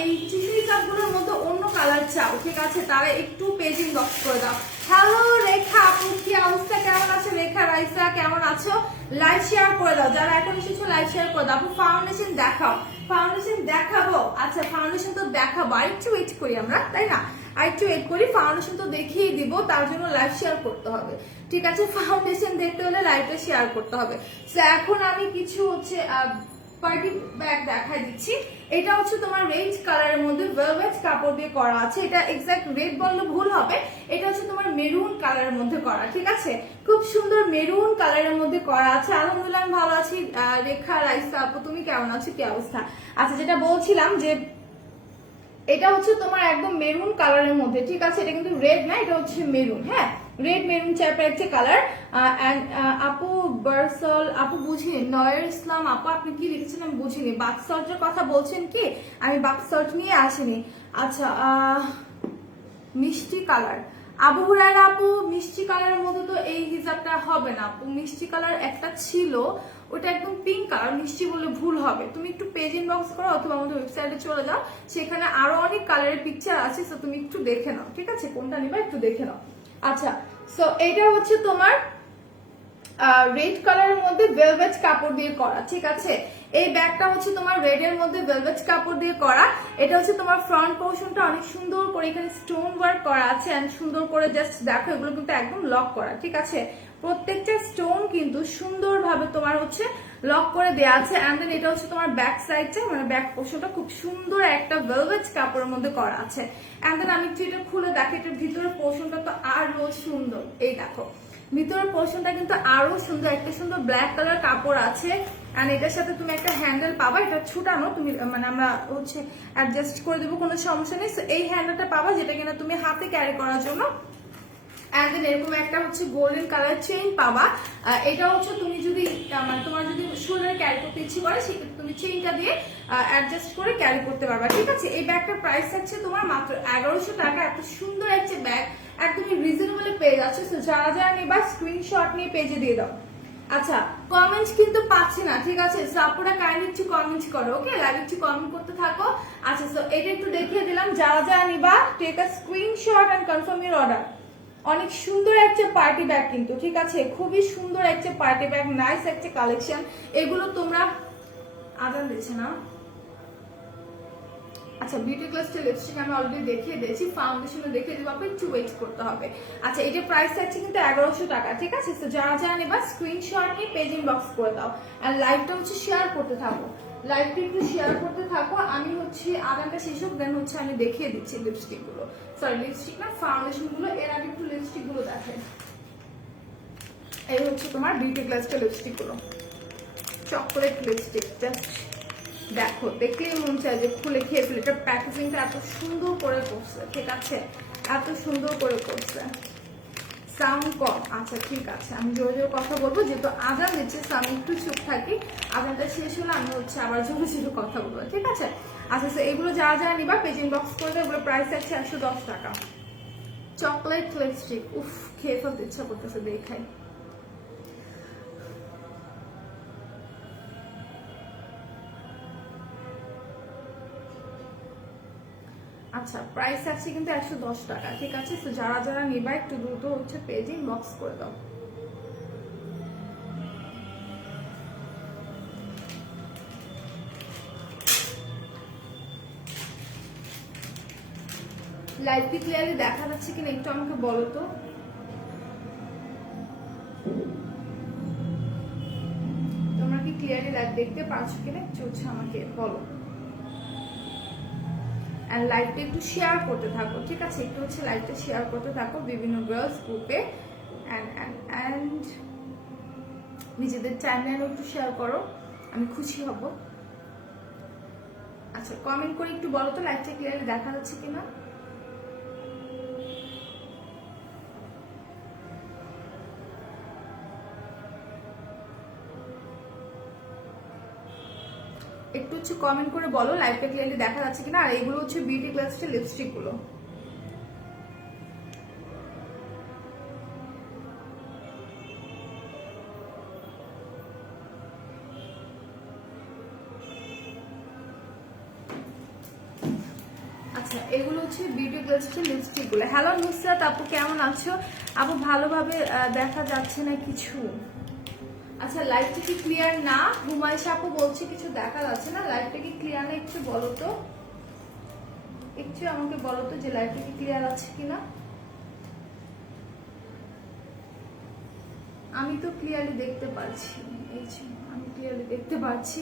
এই টিস্যু হিসাবগুলোর মধ্যে অন্য কালার চাও, ঠিক আছে, তারা একটু পেজ ইনবক্স করে দাও। হ্যালো রেখা আপু, কি অবস্থা, কেমন আছো? রেখা রাইসা কেমন আছো? লাইভ শেয়ার করে দাও, যারা এখন এসেছো লাইভ শেয়ার করে দাও। আপু ফাউন্ডেশন দেখাও, ফাউন্ডেশন দেখাবো। আচ্ছা, ফাউন্ডেশন তো দেখাবো, আর একটু ওয়েট করি আমরা, তাই না, আর একটু ওয়েট করি। ফাউন্ডেশন তো দেখিয়ে দিব, তার জন্য লাইভ শেয়ার করতে হবে, ঠিক আছে। ফাউন্ডেশন দেখতে হলে লাইভটা শেয়ার করতে হবে। তো এখন আমি কিছু হচ্ছে পার্টি ব্যাগ দেখাই দিচ্ছি। এটা হচ্ছে তোমার রেড কালারের মধ্যে ভেলভেট কাপড় দিয়ে করা আছে। এটা এক্সাক্ট রেড বললে ভুল হবে, এটা হচ্ছে তোমার মেরুন কালারের মধ্যে করা, ঠিক আছে, খুব সুন্দর মেরুন কালারের মধ্যে করা আছে। আলহামদুলিল্লাহ আমি ভালো আছি। রেখা রাইসা আপু, তুমি কেমন আছো, কি অবস্থা? আচ্ছা, যেটা বলছিলাম যে এটা হচ্ছে তোমার একদম মেরুন কালারের মধ্যে, ঠিক আছে, এটা কিন্তু রেড না, এটা হচ্ছে মেরুন। হ্যাঁ, রেড মেরুন টাইপের একটা কালার। আপু বারসল আপু বুঝিনি, নয়ের ইসলাম আপু আপনি কি লিখেছেন আমি বুঝিনি, বাক্স সল্টের কথা বলছেন কি? আমি বাক্স সল্ট নিয়ে আসিনি। আচ্ছা মিষ্টি কালার, আবু হুরায়রা আপু মিষ্টি কালারের মধ্যে তো এই হিজাবটা হবে না আপু, মিষ্টি কালার একটা ছিল ওটা একদম পিঙ্ক কালার, মিষ্টি বলে ভুল হবে। তুমি একটু পেজ ইনবক্স করো অথবা আমাদের ওয়েবসাইটে চলে যাও, সেখানে আরো অনেক কালারের পিকচার আছে, তো তুমি একটু দেখে নাও, ঠিক আছে? কোনটা নিবা একটু দেখে নাও। আচ্ছা সো এটা হচ্ছে তোমার রেড কালারের মধ্যে ভেলভেট কাপড় দিয়ে করা, ঠিক আছে? এই ব্যাগটা হচ্ছে তোমার রেড এর মধ্যে ভেলভেট কাপড় দিয়ে করা। এটা হচ্ছে তোমার ফ্রন্ট পোর্শনটা অনেক সুন্দর করে এখানে স্টোন ওয়ার্ক করা আছে, এন্ড সুন্দর করে জাস্ট দেখো এগুলো কিন্তু একদম লক করা, ঠিক আছে? প্রত্যেকটা স্টোন কিন্তু সুন্দরভাবে তোমার হচ্ছে লক করে দেওয়া আছে। এন্ড দেন এটা হচ্ছে তোমার ব্যাক সাইডটা, মানে ব্যাক পোর্শনটা খুব সুন্দর একটা ভেলভেট কাপড়ের মধ্যে করা আছে। এন্ড দেন আমি একটু এটা খুলে দেখি, এটার ভিতরের পোর্শনটা তো আরো সুন্দর। এই দেখো ভিতরের পোর্শনটা কিন্তু আরো সুন্দর, একটা সুন্দর ব্ল্যাক কালার কাপড় আছে। এন্ড এটার সাথে তুমি একটা হ্যান্ডেল পাবা, এটা ছুটানো, তুমি মানে আমরা হচ্ছে অ্যাডজাস্ট করে দেবো, কোনো সমস্যা নেই। এই হ্যান্ডেলটা পাবা যেটা কিনা তুমি হাতে ক্যারি করার জন্য। এন্ড দেন এরকম একটা হচ্ছে গোল্ডেন কালার চেইন পাবা। এটা হচ্ছে তুমি যদি মানে তোমার যদি শোল্ডারে ক্যারি করতে ইচ্ছে করে সেক্ষেত্রে তুমি চেইনটা দিয়ে অ্যাডজাস্ট করে ক্যারি করতে পারবা, ঠিক আছে? এই ব্যাগটার প্রাইস আছে তোমার মাত্র 1100 টাকা। এত সুন্দর একটা ব্যাগ একদমই রিজনেবল পেয়ে যাচ্ছে। তো যারা যারা নিবা স্ক্রিনশট নিয়ে পেজে দিয়ে দাও। আচ্ছা কমেন্টস কিন্তু পাচ্ছি না, ঠিক আছে? সো আপনারা কাইন্ডলি একটু কমেন্ট করো, ওকে? লাইভ একটু কমেন্ট করতে থাকো। আচ্ছা সো এটা একটু দেখিয়ে দিলাম, যারা যারা নিবা take a screenshot and confirm your order. অনেক সুন্দর একটা পার্টি ব্যাগ কিন্তু, ঠিক আছে? খুবই সুন্দর একটা পার্টি ব্যাগ, নাইস একটা কালেকশন। এগুলো তোমরা আজান দিচ্ছে না? আচ্ছা বিউটি ক্লাস্টার লিপস্টিক আমি অলরেডি দেখিয়ে দিয়েছি, ফাউন্ডেশনে দেখিয়ে দেবো, আপনি একটু ওয়েট করতে হবে। আচ্ছা এটা প্রাইস আছে কিন্তু 1100 টাকা, ঠিক আছে? তো যারা যারা নেবা স্ক্রিনশট নিয়ে পেজ ইনবক্স করে দাও, আর লাইভটা হচ্ছে শেয়ার করতে থাকো, লাইভটা একটু শেয়ার করতে থাকো। আমি হচ্ছে আগানটা শেষ হোক, দেন হচ্ছে আমি দেখিয়ে দিচ্ছি লিপস্টিক গুলো, সরি লিপস্টিক না ফাউন্ডেশন গুলো। এর আগে একটু লিপস্টিক গুলো দেখে। এই হচ্ছে তোমার বিউটি ক্লাস্টার লিপস্টিক গুলো, চকোলেট লিপস্টিক, জাস্ট দেখো দেখলেই মন চায় যে খুলে খেয়ে ফেলে। এটা প্যাকেজিংটা এত সুন্দর করে করছে, ঠিক আছে? এত সুন্দর করে করছে। সাউন্ড কম, আচ্ছা ঠিক আছে, আমি জোরে জোরে কথা বলবো যেহেতু আজান দিচ্ছে, আমি একটু চুপ থাকি। আজানটা শেষ হলে আমি হচ্ছে আবার জোরে জোরে কথা বলবো, ঠিক আছে? আচ্ছা এগুলো যারা যারা নিবা পেজ ইনবক্স করবে, এগুলো প্রাইস আছে 110 টাকা। চকলেট লিপস্টিক, উফ খেয়ে ফেলতে ইচ্ছা করতেছে, দেখাই। আচ্ছা প্রাইস আছে কিন্তু 110 টাকা, ঠিক আছে? তো যারা যারা নিবা একটু দ্রুত হচ্ছে পেজ ইনবক্স করে দাও। লাইভ কি ক্লিয়ারলি দেখা যাচ্ছে কিনা একটু আমাকে বলো তো। তোমরা কি ক্লিয়ারলি লাইভ দেখতে পাচ্ছ কিনা একটু হচ্ছে আমাকে বলো। এন্ড লাইভটা একটু শেয়ার করতে থাকো, ঠিক আছে? একটু হচ্ছে লাইভটা শেয়ার করতে থাকো বিভিন্ন গার্লস গ্রুপে, এন্ড নিজেদের টাইমলাইনও একটু শেয়ার করো, আমি খুশি হব। আচ্ছা কমেন্ট করে একটু বলো তো লাইভটা ক্লিয়ারলি দেখা যাচ্ছে কিনা। একটু হচ্ছে কমেন্ট করে বলো লাইভটা ক্লিয়ারলি দেখা যাচ্ছে কিনা। আর এগুলো হচ্ছে বিউটি ক্লাস্টার লিপস্টিক গুলো। আচ্ছা এগুলো হচ্ছে বিউটি ক্লাস্টার লিপস্টিক গুলো। হ্যালো নুসরাত আপু কেমন আছো আপু? ভালোভাবে দেখা যাচ্ছে না কিছু। আচ্ছা লাইভটা কি ক্লিয়ার না? হুমায়শা আপু বলছে কিছু দেখা যাচ্ছে না, লাইভটা কি ক্লিয়ার না একটু বলো তো, একটু আমাকে বলো তো যে লাইভটা কি ক্লিয়ার আছে কিনা। আমি তো ক্লিয়ারলি দেখতে পাচ্ছি, এই যে আমি ক্লিয়ারলি দেখতে পাচ্ছি,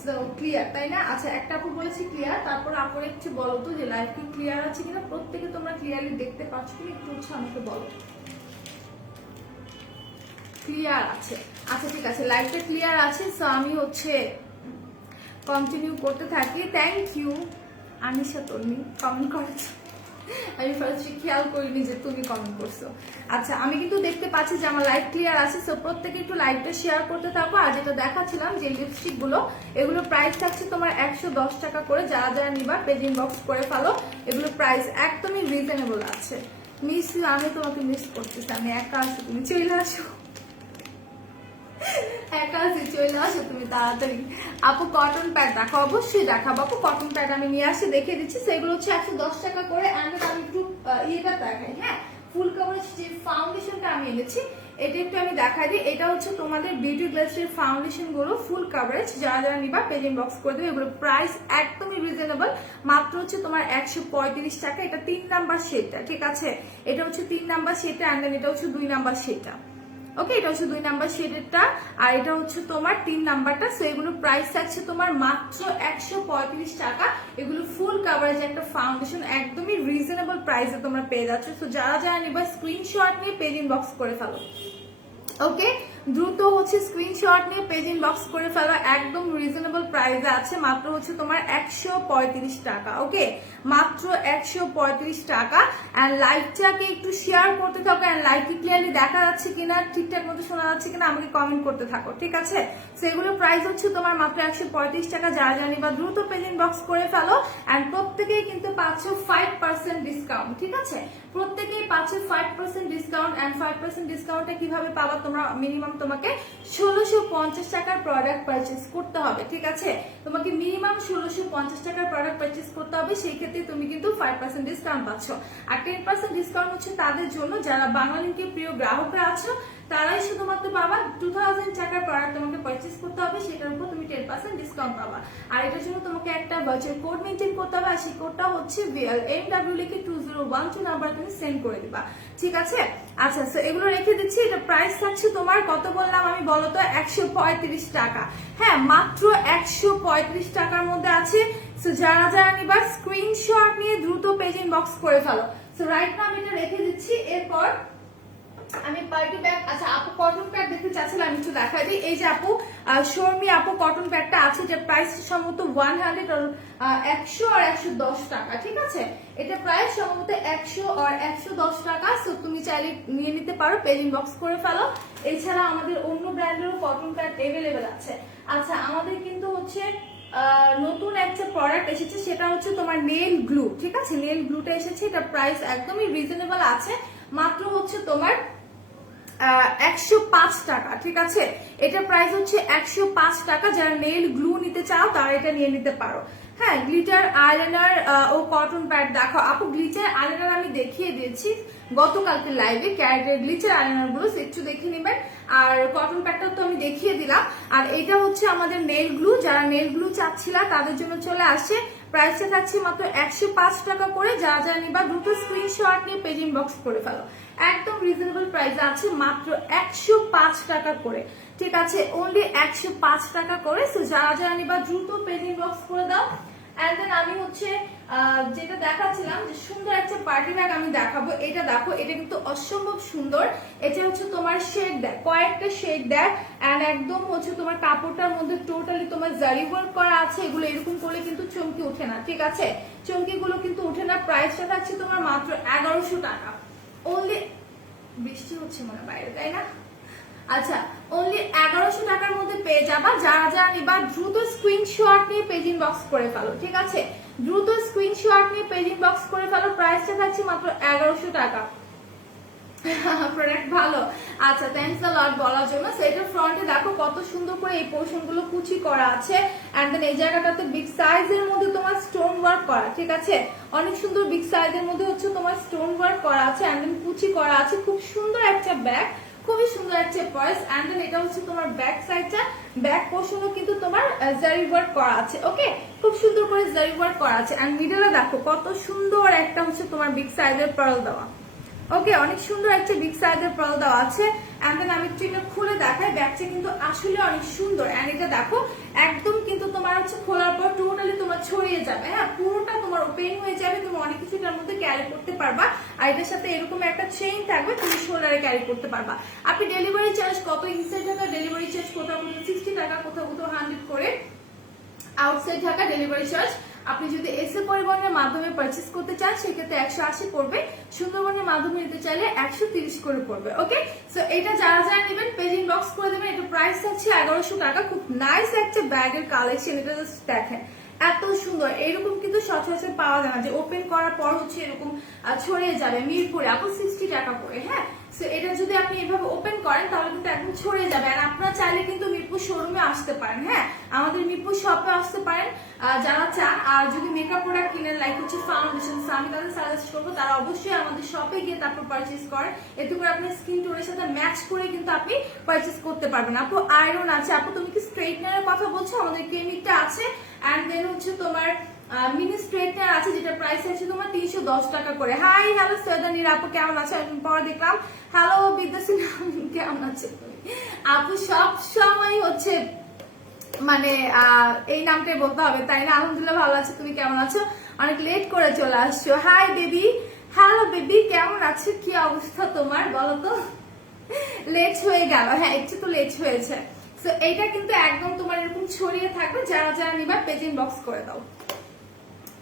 সো ক্লিয়ার তাই না? আচ্ছা একটা আপু বলেছে ক্লিয়ার, তারপর আপু একটু বলো তো যে লাইভ কি ক্লিয়ার আছে কিনা, প্রত্যেকে তোমরা ক্লিয়ারলি দেখতে পাচ্ছ কিনা একটু হচ্ছে আমাকে বলো। ক্লিয়ার আছে, আচ্ছা ঠিক আছে লাইভটা ক্লিয়ার আছে। সো আমি হচ্ছে কন্টিনিউ করতে থাকি। Thank you Anisha Tonni comment করেছো। আমি ফার্স্ট খেয়াল করিনি যে তুমি কমেন্ট করছো। আচ্ছা আমি কিন্তু দেখতে পাচ্ছি যে আমার লাইভ ক্লিয়ার আছে, সো প্রত্যেকে একটু লাইভটা শেয়ার করতে থাকো। আর যেটা দেখাচ্ছিলাম যে লিপস্টিক গুলো, এগুলো প্রাইস থাকছে তোমার 110 টাকা করে। যারা যারা নিবা পেজ ইনবক্স করে ফেলো, এগুলো প্রাইস একদমই রিজনেবল আছে। মিস ইউ, আমি তোমাকে মিস করতেছি, আমি একা আছি, তুমি চলে আসো, একা আছি চলে আসো তুমি তাড়াতাড়ি। আপু কটন প্যাড দেখো, অবশ্যই দেখাবো আপু, কটন প্যাড আমি নিয়ে আসি দেখিয়ে দিচ্ছি। সেগুলো হচ্ছে 110 টাকা করে। অ্যান্ড আমি একটু ইয়েটা দেখাই, হ্যাঁ ফুল কভারেজ যে ফাউন্ডেশনটা আমি এনেছি এটা একটু আমি দেখাই দিই। এটা হচ্ছে তোমাদের বিউটি গ্লাসের ফাউন্ডেশন গুলো ফুল কভারেজ, যারা যারা নিবা পেজ ইনবক্স করে দেবে। এগুলো প্রাইস একদমই রিজনেবল, মাত্র হচ্ছে তোমার 135 টাকা। এটা 3 নাম্বার শেডটা, ঠিক আছে, এটা হচ্ছে 3 নাম্বার শেডটা। অ্যান্ড এটা হচ্ছে 2 নাম্বার শেডটা। ওকে, এটা হচ্ছে 2 নাম্বার শেডেরটা, আর এটা হচ্ছে তোমার 3 নাম্বারটা। সো এগুলো প্রাইস থাকছে তোমার মাত্র 135 টাকা। এগুলো ফুল কভারেজ একটা ফাউন্ডেশন, একদমই রিজনেবল প্রাইসে তোমরা পেয়ে যাচ্ছ। সো যারা যারা নিবা স্ক্রিনশট নিয়ে পেজ ইনবক্স করে ফেলো। ওকে, দ্রুত হচ্ছে স্ক্রিনশট নিয়ে পেজ ইনবক্স করে ফেলো, একদম রিজনেবল প্রাইসে আছে, মাত্র হচ্ছে তোমার 135 টাকা। ওকে, মাত্র 135 টাকা। এন্ড লাইভটাকে একটু শেয়ার করতে থাকো। এন্ড লাইভ কি ক্লিয়ারলি দেখা যাচ্ছে কিনা, ঠিকঠাক মতো শোনা যাচ্ছে কিনা আমাকে কমেন্ট করতে থাকো, ঠিক আছে। সেগুলো প্রাইস হচ্ছে তোমার মাত্র 135 টাকা। যারা জানি বা দ্রুত পেজ ইনবক্স করে ফেলো। এন্ড প্রত্যেকেই কিন্তু পাচ্ছ 5% ডিসকাউন্ট, ঠিক আছে, প্রত্যেকেই পাচ্ছ 5% ডিসকাউন্ট। এন্ড 5% ডিসকাউন্টটা কিভাবে পাবা তোমরা, মিনিমাম তোমাকে 1650 টাকার প্রোডাক্ট পারচেজ করতে হবে, ঠিক আছে, তোমাকে মিনিমাম 1650 টাকার প্রোডাক্ট পারচেজ করতে হবে। সেই ক্ষেত্রে তুমি কিন্তু 5% ডিসকাউন্ট পাচ্ছ। আর 10% ডিসকাউন্ট হচ্ছে তাদের জন্য যারা বাঙালিকে প্রিয় গ্রাহকরা আছো, তারাই শুধুমাত্র পাবা। 2000 টাকার প্রোডাক্ট তোমাকে পারচেজ করতে হবে, সেটার উপর তুমি 10% ডিসকাউন্ট পাবা। আর এটার জন্য তোমাকে একটা ভার্চুয়াল কোড মেনটেন করতে হবে, আর সেই কোডটা হচ্ছে VLMW লিখে 2012 নাম্বার তুমি সেন্ড করে দিবা, ঠিক আছে। আচ্ছা, সো এগুলো রেখে দিচ্ছি। এটা প্রাইস থাকছে তোমার কত বললাম আমি বলো তো, 135 টাকা। হ্যাঁ, মাত্র 135 টাকার মধ্যে আছে। সো যারা যারা নিবা স্ক্রিনশট নিয়ে দ্রুত পেজ ইনবক্স করে ফেলো। সো রাইট নাও আমি এটা রেখে দিচ্ছি। এরপর আমি পার্টি ব্যাগ, আচ্ছা আপু কটন প্যাড দেখতে চাচ্ছিলাম, আমি একটু দেখাই দিই। এই যে আপু শর্মি আপু কটন প্যাডটা আছে, যে প্রাইস সম্ভবত 100 আর 100 আর 110 টাকা, ঠিক আছে, এটা প্রাইস সম্ভবত 100 আর 110 টাকা। সো তুমি চাইলে নিয়ে নিতে পারো, পেজ ইনবক্স করে ফেলো। এছাড়া আমাদের অন্য ব্র্যান্ডেরও কটন প্যাড অ্যাভেলেবেল আছে। আচ্ছা, আমাদের কিন্তু হচ্ছে নতুন একটা প্রোডাক্ট এসেছে, সেটা হচ্ছে তোমার নেল গ্লু, ঠিক আছে, নেল গ্লুটা এসেছে। এটা প্রাইস একদমই রিজনেবল আছে, মাত্র হচ্ছে তোমার 105 টাকা, ঠিক আছে, এটা প্রাইস হচ্ছে 105 টাকা। যারা নেল গ্লু নিতে চাও তারা এটা নিয়ে নিতে পারো। হ্যাঁ, গ্লিটার আইলাইনার ও কটন প্যাড দেখো আপু, গ্লিটার আইলাইনার আমি দেখিয়ে দিয়েছি গতকালকে লাইভে, ক্যারেটের গ্লিটার আইলাইনার গুলো একটু দেখে নেবেন। আর কটন প্যাডটা তো আমি দেখিয়ে দিলাম। আর এটা হচ্ছে আমাদের নেল গ্লু, যারা নেল গ্লু চাচ্ছিলা তাদের জন্য চলে আসছে। প্রাইসটা থাকছে মাত্র 105 টাকা করে। যা যা নিবা দ্রুত স্ক্রিনশট নিয়ে পেজ ইনবক্স করে ফেলো, একদম রিজনেবল প্রাইস আছে, মাত্র 105 টাকা করে, ঠিক আছে, অনলি 105 টাকা করে। সো যারা যারা নিবা দ্রুত পেজ ইনবক্স করে দাও। এন্ড দেন আমি হচ্ছে যেটা দেখাচ্ছিলাম যে সুন্দর একটা পার্টি ব্যাগ আমি দেখাবো। এটা দেখো, এটা কিন্তু অসম্ভব সুন্দর। এটা হচ্ছে তোমার শেড দেয়, কয়েকটা শেড দেয়। এন্ড একদম হচ্ছে তোমার কাপড়টার মধ্যে টোটালি তোমার জারি ওয়ার্ক করা আছে। এগুলো এরকম করলে কিন্তু চমকি ওঠে না, ঠিক আছে, চমকি গুলো কিন্তু ওঠে না। প্রাইসটা থাকছে তোমার মাত্র 1100 টাকা অনলি। বৃষ্টি হচ্ছে মনে বাইরে, তাই না? আচ্ছা, অনলি 1100 টাকার মধ্যে পেয়ে যাবা। যারা যারা নিবা দ্রুত স্ক্রিনশট নিয়ে পেজ ইনবক্স করে ফেলো, ঠিক আছে, দ্রুত স্ক্রিনশট নিয়ে পেজ ইনবক্স করে ফেলো। প্রাইসটা থাকছে মাত্র 1100 টাকা। প্রোডাক্ট ভালো, আচ্ছা, থ্যাঙ্কস আ লট বলার জন্য। সেটার ফ্রন্টে দেখো কত সুন্দর করে এই পোর্শন গুলো কুচি করা আছে। এন্ড দেন এই জায়গাটাতে বিগ সাইজের মধ্যে তোমার স্টোন ওয়ার্ক করা, ঠিক আছে, অনেক সুন্দর বিগ সাইজের মধ্যে হচ্ছে তোমার স্টোন ওয়ার্ক করা আছে। এন্ড দেন কুচি করা আছে, খুব সুন্দর একটা ব্যাগ, খুবই সুন্দর একটা পার্স। এন্ড দেন এটা হচ্ছে তোমার ব্যাক সাইডটা, ব্যাক পোর্শনও কিন্তু তোমার জারি ওয়ার্ক করা আছে। ওকে, খুব সুন্দর করে জারি ওয়ার্ক করা আছে। এন্ড মিডলে দেখো কত সুন্দর একটা হচ্ছে তোমার বিগ সাইজের পার্ল দেওয়া। ওকে, অনেক সুন্দর একটা বিগ সাইজের পার্ল দেওয়া আছে। এন্ড দেন আমি এটা খুলে দেখাই, ব্যাগটা কিন্তু আসলে অনেক সুন্দর। এন্ড এটা দেখো একদম কিন্তু তোমার হচ্ছে খোলার পর টোটালি তোমার ছড়িয়ে যাবে, হ্যাঁ, পুরোটা তোমার ওপেন হয়ে যাবে, তুমি অনেক কিছু এটার মধ্যে ক্যারি করতে পারবা। আর এটার সাথে এরকম একটা চেইন থাকবে, তুমি শোল্ডারে ক্যারি করতে পারবা। আপনি ডেলিভারি চার্জ কত, ইনসাইড ঢাকা ডেলিভারি চার্জ কোথাও 60 টাকা, কোথাও 100 করে, আউটসাইড ঢাকা ডেলিভারি চার্জ আপনি যদি এসএ পরিবহনের মাধ্যমে পারচেস করতে চান সেক্ষেত্রে 180 পড়বে, সুন্দরবনের মাধ্যমে নিতে চাইলে 130 করে পড়বে। ওকে, সো এটা যারা যারা নেবেন পেজ ইনবক্স করে দেবেন। এটা প্রাইস থাকছে 1100 টাকা। খুব নাইস একটা ব্যাগের কালেকশন, এটা জাস্ট দেখেন এত সুন্দর। এরকম কিন্তু সচরাচর পাওয়া যায় না যে ওপেন করার পর হচ্ছে এরকম ছড়িয়ে যাবে। মিরপুরে আপু 60 টাকা করে। হ্যাঁ, সো এটা যদি আপনি এভাবে ওপেন করেন তাহলে কিন্তু একদম ছড়িয়ে যাবে। আর আপনারা চাইলে কিন্তু মিরপুর শোরুমে আসতে পারেন। হ্যাঁ, আমাদের মিরপুর শপে আসতে পারেন যারা চান। আর যদি মেকআপ প্রোডাক্ট কিনেন লাইক হচ্ছে ফাউন্ডেশন, আমি তাদের সাজেস্ট করবো তারা অবশ্যই আমাদের শপে গিয়ে তারপর পারচেস করেন। এতে করে আপনার স্কিন টোনের সাথে ম্যাচ করে কিন্তু আপনি পারচেস করতে পারবেন। আপু আয়রন আছে। আপু তুমি কি স্ট্রেটনারের কথা বলছো? আমাদের ক্লিনিকটা আছে। অ্যান্ড দেন হচ্ছে তোমার মিনি স্ট্রেটনার আছে যেটা প্রাইস আছে তোমার 310 টাকা করে। হাই হ্যালো সৈয়দানির আপু, কেমন আছো? একদিন পর দেখলাম। হ্যালো বিদ্যাসিন, কেমন আছো তুমি? আপু সব সময় হচ্ছে মানে এই নামটাই বলতে হবে তাই না? আলহামদুলিল্লাহ ভালো আছে, তুমি কেমন আছো? অনেক লেট করে চলে আসছো। হাই বেবি, হ্যালো বেবি, কেমন আছো? কি অবস্থা তোমার বলো তো? লেট হয়ে গেল। হ্যাঁ, একটু তো লেট হয়েছে। তো এইটা কিন্তু একদম তোমার এরকম ছড়িয়ে থাকবে। যারা যারা নিবা পেজ ইনবক্স করে দাও,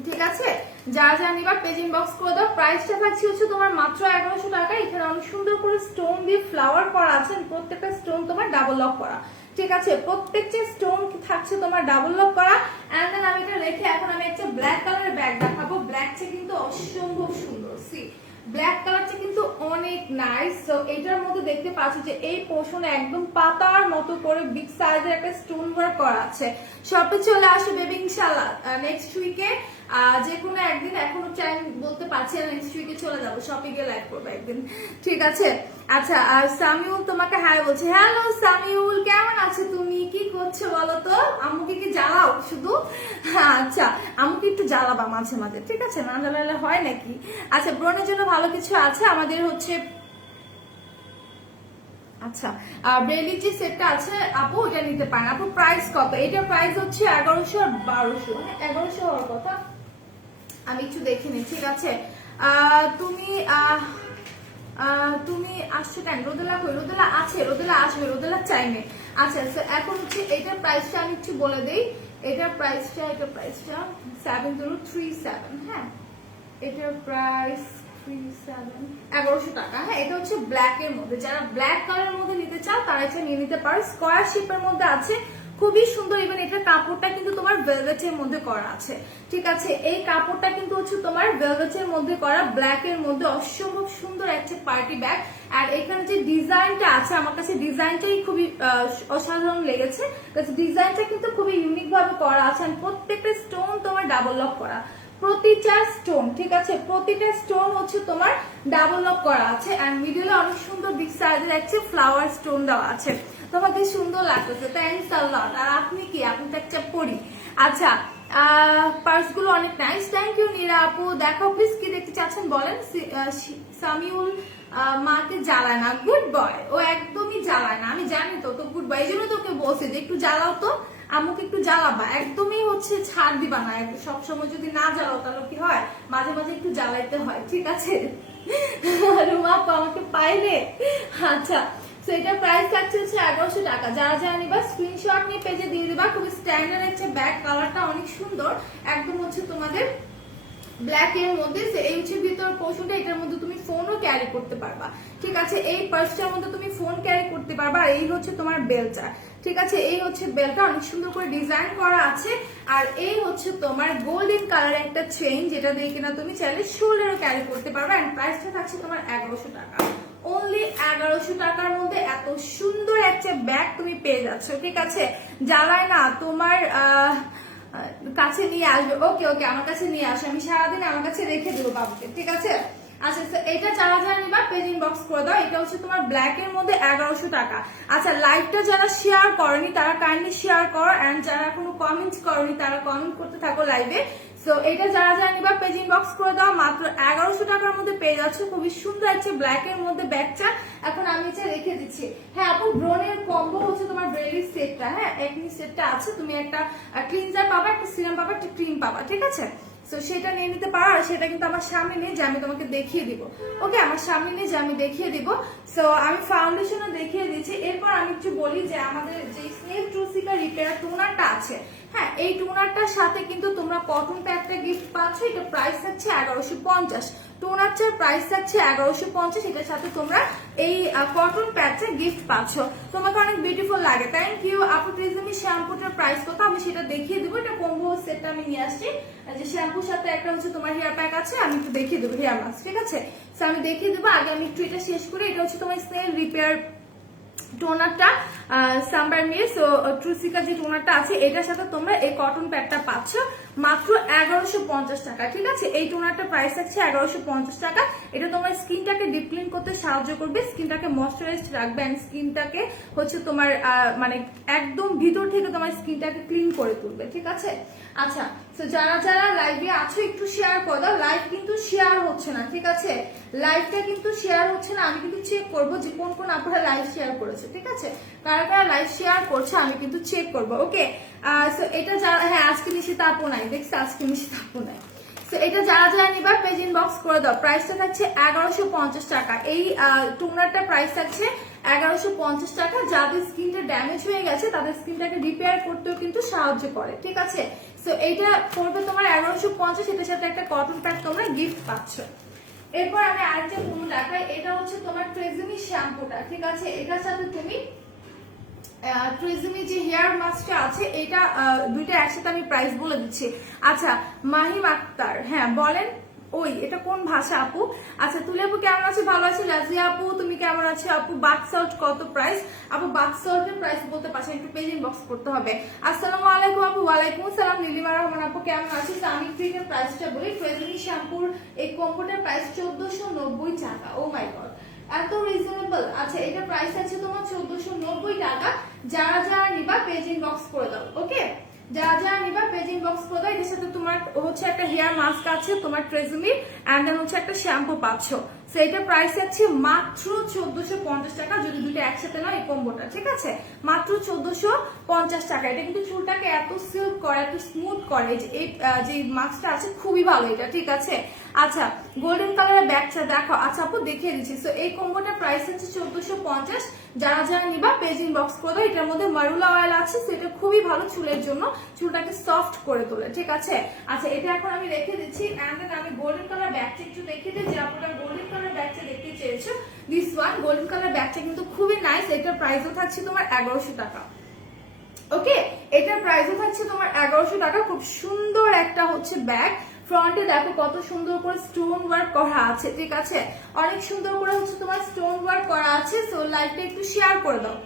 ঠিক আছে? যারা যারা নিবা পেজ ইনবক্স করে দাও। প্রাইসটা থাকছে হচ্ছে তোমার মাত্র 1100 টাকা। এখানে অনেক সুন্দর করে স্টোন দিয়ে ফ্লাওয়ার করা আছে। প্রত্যেকটা স্টোন তোমার ডাবল লক করা, ঠিক আছে? প্রত্যেকটা স্টোন থাকছে তোমার ডাবল লক করা। এন্ড দেন আমি এটা রেখে এখন আমি একটা ব্ল্যাক কালারের ব্যাগ দেখাবো। ব্ল্যাকটা কিন্তু অসম্ভব সুন্দর। সি ব্ল্যাক কালারটা কিন্তু অনেক নাইস। সো এটার মধ্যে দেখতে পাচ্ছ যে এই পোর্শনে একদম পাতার মতো করে বিগ সাইজের একটা স্টোন ওয়ার্ক করা আছে। শপে চলে আসো বেবি ইনশাআল্লাহ নেক্সট উইকে, যে কোনো একদিন। এখনো টাইম বলতে পারছি না, নেক্সট উইকে চলে যাবো, শপে গিয়ে লাইভ করবো একদিন, ঠিক আছে? আচ্ছা, আর সামিউল তোমাকে হাই বলছে। হ্যালো সামিউল, কেমন আছো তুমি? কি করছো বলো তো? আম্মুকে কি জ্বালাও শুধু? আচ্ছা, আম্মুকে একটু জ্বালাবা মাঝে মাঝে, ঠিক আছে? না জ্বালালে হয় নাকি? আচ্ছা, ব্রণের জন্য ভালো কিছু আছে আমাদের হচ্ছে। আচ্ছা, ব্রেলি যে সেটটা আছে আপু ওটা নিতে পারেন। আপু প্রাইস কত? এটার প্রাইস হচ্ছে 1100 আর 1200। হ্যাঁ, 1100 হওয়ার কথা। আমি একটু দেখে নিই, ঠিক আছে? তুমি তুমি আসছো কেন? রোদেলা কই? রোদেলা আছে, রোদেলা আসবে, রোদেলা চাইবে। আচ্ছা, এখন হচ্ছে এটার প্রাইসটা আমি একটু বলে দেই। এটার প্রাইসটা 7037। হ্যাঁ, এটার প্রাইস 1100 টাকা। হ্যাঁ, এটা হচ্ছে ব্ল্যাক এর মধ্যে। যারা ব্ল্যাক কালারের মধ্যে নিতে চাও তারা এটা নিয়ে নিতে পারো। স্কয়ার শেপের মধ্যে আছে, খুবই সুন্দর। ইভেন এটার কাপড়টা কিন্তু তোমার ভেলভেটের মধ্যে করা আছে, ঠিক আছে? এই কাপড়টা কিন্তু হচ্ছে তোমার ভেলভেটের মধ্যে করা, ব্ল্যাক এর মধ্যে অসম্ভব সুন্দর একটা পার্টি ব্যাগ। আর এখানে যে ডিজাইনটা আছে আমার কাছে ডিজাইনটাই খুবই অসাধারণ লেগেছে। ডিজাইনটা কিন্তু খুবই ইউনিক ভাবে করা আছে। আর প্রত্যেকটা স্টোন তোমার ডাবল লক করা, প্রতিটা স্টোন, ঠিক আছে? প্রতিটা স্টোন হচ্ছে তোমার ডাবল লক করা আছে। এন্ড মিডলে অনেক সুন্দর বিগ সাইজের একটা ফ্লাওয়ার স্টোন দেওয়া আছে। তোমাকে সুন্দর লাগতেছে, থ্যাংকস আ লট। আর আপনি কি? আপনি তো একটা পরি। আচ্ছা, পার্স গুলো অনেক নাইস, থ্যাংক ইউ নীরা আপু। দেখো প্লিজ কি দেখতে চাচ্ছেন বলেন। সামিউল মাকে জ্বালায় না, গুড বয়। ও একদমই জ্বালায় না, আমি জানি তো, তো গুড বয়। এই জন্য তোকে বলছি যে একটু জ্বালাও তো, আমাকে একটু জ্বালাবা। একদমই হচ্ছে ছাড় দিবা না। সবসময় যদি না জ্বালাও তাহলে কি হয়, মাঝে মাঝে একটু জ্বালাইতে হয়, ঠিক আছে? রুমা আমাকে পাইলে। আচ্ছা, সেটার প্রাইস থাকছে হচ্ছে 1100 টাকা। যারা যারা নিবা স্ক্রিনশট নিয়ে পেজে দিয়ে দিবা। খুবই স্ট্যান্ডার্ড একটা ব্যাগ, কালারটা অনেক সুন্দর, একদম হচ্ছে তোমাদের ব্ল্যাক এর মধ্যে। এই হচ্ছে ভিতর পোর্শনটা, এটার মধ্যে তুমি ফোনও ক্যারি করতে পারবা, ঠিক আছে? এই পার্সটার মধ্যে তুমি ফোন ক্যারি করতে পারবা। আর এই হচ্ছে তোমার বেলটা, ঠিক আছে? এই হচ্ছে বেলটা অনেক সুন্দর করে ডিজাইন করা আছে। আর এই হচ্ছে তোমার গোল্ডেন কালার একটা চেইন, যেটা দিয়ে কিনা তুমি চাইলে শোল্ডারও ক্যারি করতে পারবা। এন্ড প্রাইসটা থাকছে তোমার 1100 টাকা। অনলি 1100 টাকার মধ্যে এত সুন্দর একটা ব্যাগ তুমি পেয়ে যাচ্ছ, ঠিক আছে? জ্বালায় না, তোমার কাছে নিয়ে আসবে। ওকে ওকে, আমার কাছে নিয়ে আসো, আমি সারাদিন আমার কাছে রেখে দেবো বাবুকে, ঠিক আছে? আচ্ছা, এটা যারা যারা নিবা পেজ ইনবক্স করে দাও। এটা হচ্ছে তোমার ব্ল্যাক এর মধ্যে 1100 টাকা। আচ্ছা, লাইভটা যারা শেয়ার করনি তারা কাইন্ডলি শেয়ার করো। এন্ড যারা কোনো কমেন্ট করনি তারা কমেন্ট করতে থাকো লাইভে। সো এটা যারা যারা নিবা পেজ ইনবক্স করে দাও। মাত্র 1100 টাকার মধ্যে পেয়ে যাচ্ছ খুবই সুন্দর একটা ব্ল্যাক এর মধ্যে ব্যাগটা। এখন আমি এটা রেখে দিচ্ছি। হ্যাঁ আপু, ব্রনের কম্বো হচ্ছে তোমার ব্রেলির সেটটা। হ্যাঁ, একনি সেটটা আছে। তুমি একটা ক্লিনজার পাবা, একটা সিরাম পাবা, একটা ক্রিম পাবা, ঠিক আছে? তো সেটা নিয়ে নিতে পারো। আর সেটা কিন্তু আমার সামনে নেই যে আমি তোমাকে দেখিয়ে দিব। ওকে, আমার সামনে নেই যে আমি দেখিয়ে দিব। সো আমি ফাউন্ডেশনও দেখিয়ে দিচ্ছি। এরপর আমি একটু বলি যে আমাদের যে স্নেক ট্রুসিকা রিপেয়ার টোনারটা আছে, হ্যাঁ, এই টোনারটার সাথে কিন্তু তোমরা কটন প্যাকটা গিফট পাচ্ছ, এটা প্রাইস থাকছে 1150। টোনারটার প্রাইস থাকছে 1150, এটার সাথে তোমরা এই কটন প্যাকটা গিফট পাচ্ছ। তোমাকে অনেক বিউটিফুল লাগে, থ্যাংক ইউ আপু। ট্রেজমি শ্যাম্পুটার প্রাইস কত আমি সেটা দেখিয়ে দেবো। এটা কম্বো সেটটা আমি নিয়ে আসছি, যে শ্যাম্পুর সাথে একটা হচ্ছে তোমার হেয়ার প্যাক আছে, আমি একটু দেখিয়ে দেবো হেয়ার মাস্ক, ঠিক আছে? তো আমি দেখিয়ে দেবো, আগে আমি একটু এটা শেষ করি। এটা হচ্ছে তোমার স্নেল রিপেয়ার টোনারটা সাম্বার মিয়ে, সো ট্রুসিকা যে টোনারটা আছে এটার সাথে তোমরা এই কটন প্যাকটা পাচ্ছ মাত্র 1150 টাকা, ঠিক আছে? এই টোনারটা প্রাইস আছে 1150 টাকা। এটা তোমার স্কিনটাকে ডিপ ক্লিন করতে সাহায্য করবে, স্কিনটাকে ময়শ্চারাইজড রাখবে এন্ড স্কিনটাকে হচ্ছে তোমার মানে একদম ভিতর থেকে তোমার স্কিনটাকে ক্লিন করে তুলবে, ঠিক আছে? আচ্ছা, তো যারা যারা লাইভে আছো একটু শেয়ার করে দাও। লাইভ কিন্তু শেয়ার হচ্ছে না, ঠিক আছে? লাইভটা কিন্তু শেয়ার হচ্ছে না, আমি কিন্তু চেক করবো যে কোন কোন আপনারা লাইভ শেয়ার করেছে, ঠিক আছে? কারা কারা লাইভ শেয়ার করছে আমি কিন্তু চেক করবো, ওকে? সো এটা যারা, হ্যাঁ আজকে নিশিতা আপু নাই, দেখছি আজকে নিশিতা আপু নাই। তো এটা যারা যারা নিবা পেজ ইনবক্স করে দাও। প্রাইসটা থাকছে 1150 টাকা। এই টোনারটা প্রাইস থাকছে 1150 টাকা। যাদের স্কিনটা ড্যামেজ হয়ে গেছে তাদের স্কিনটাকে রিপেয়ার করতেও কিন্তু সাহায্য করে, ঠিক আছে? সো এইটা পড়বে তোমার 1150, এটার সাথে একটা কটন প্যাক তোমরা গিফট পাচ্ছ। এরপর আমি আরেকটা পণ্য দেখাই, এটা হচ্ছে তোমার ট্রেজমি শ্যাম্পুটা, ঠিক আছে? এটার সাথে তুমি ট্রেজমি যে হেয়ার মাস্কটা আছে এটা দুইটা একসাথে আমি প্রাইস বলে দিচ্ছি। আচ্ছা, মাহিম আক্তার, হ্যাঁ বলেন। ওই এটা কোন ভাষা আপু? আচ্ছা, তুলি আপু কেমন আছে? ভালো আছি। রাজিয়া আপু তুমি কেমন আছো আপু? বাথ সল্ট কত প্রাইস আপু? বাথ সল্টের প্রাইস বলতে পারছেন, একটু পেজ ইনবক্স করতে হবে। আসসালামু আলাইকুম আপু। ওয়ালাইকুম আসসালাম। নীলিমা রহমান আপু কেমন আছিস? আমি ক্রিমের প্রাইসটা বলি। ট্রেজমি শ্যাম্পুর এই কম্বোটার প্রাইস 1490 টাকা। ও মাই গড, এত রিজনেবল। আচ্ছা, এটা প্রাইস আছে তোমার 1490 টাকা। যারা যারা নিবা পেজ ইনবক্স করে দাও, ওকে? যারা যারা নিবা পেজ ইনবক্স করে দাও। এটার সাথে তোমার হচ্ছে একটা হেয়ার মাস্ক আছে তোমার ট্রেজমি, এন্ড দেন হচ্ছে একটা শ্যাম্পু পাচ্ছ। সো এটা প্রাইস আছে মাত্র 1450 টাকা, যদি দুটো একসাথে নয় এই কম্বোটা, ঠিক আছে? মাত্র 1450 টাকা। এটা কিন্তু চুলটাকে এত সিল্ক করে, এত স্মুথ করে, যে এই যে মাস্কটা আছে খুবই ভালো এটা, ঠিক আছে? আচ্ছা, গোল্ডেন কালারের ব্যাগটা দেখো। আচ্ছা আপু দেখিয়ে দিচ্ছি। সো এই কম্বোটার প্রাইস হচ্ছে 1450। যারা যারা নিবা পেজ ইনবক্স করে দাও। এটার মধ্যে মারুলা অয়েল আছে, সেটা খুবই ভালো চুলের জন্য, চুলটাকে সফট করে তোলে, ঠিক আছে? আচ্ছা, এটা এখন আমি রেখে দিচ্ছি, এন্ড দেন আমি গোল্ডেন কালার ব্যাগটা একটু দেখিয়ে দিই। যে আপনারা গোল্ডেন কালার ব্যাগটা দেখতে চেয়েছো, দিস ওয়ান গোল্ডেন কালার ব্যাগটা কিন্তু খুবই নাইস। এটার প্রাইসও থাকছে তোমার 1100 টাকা, ওকে? এটার প্রাইসও থাকছে তোমার 1100 টাকা। খুব সুন্দর একটা হচ্ছে ব্যাগ। ফ্রন্টে দেখো কত সুন্দর করে স্টোন ওয়ার্ক করা আছে, ঠিক আছে? অনেক সুন্দর করে হচ্ছে তোমার স্টোন ওয়ার্ক করা আছে। সো লাইভটা একটু শেয়ার করে দাও।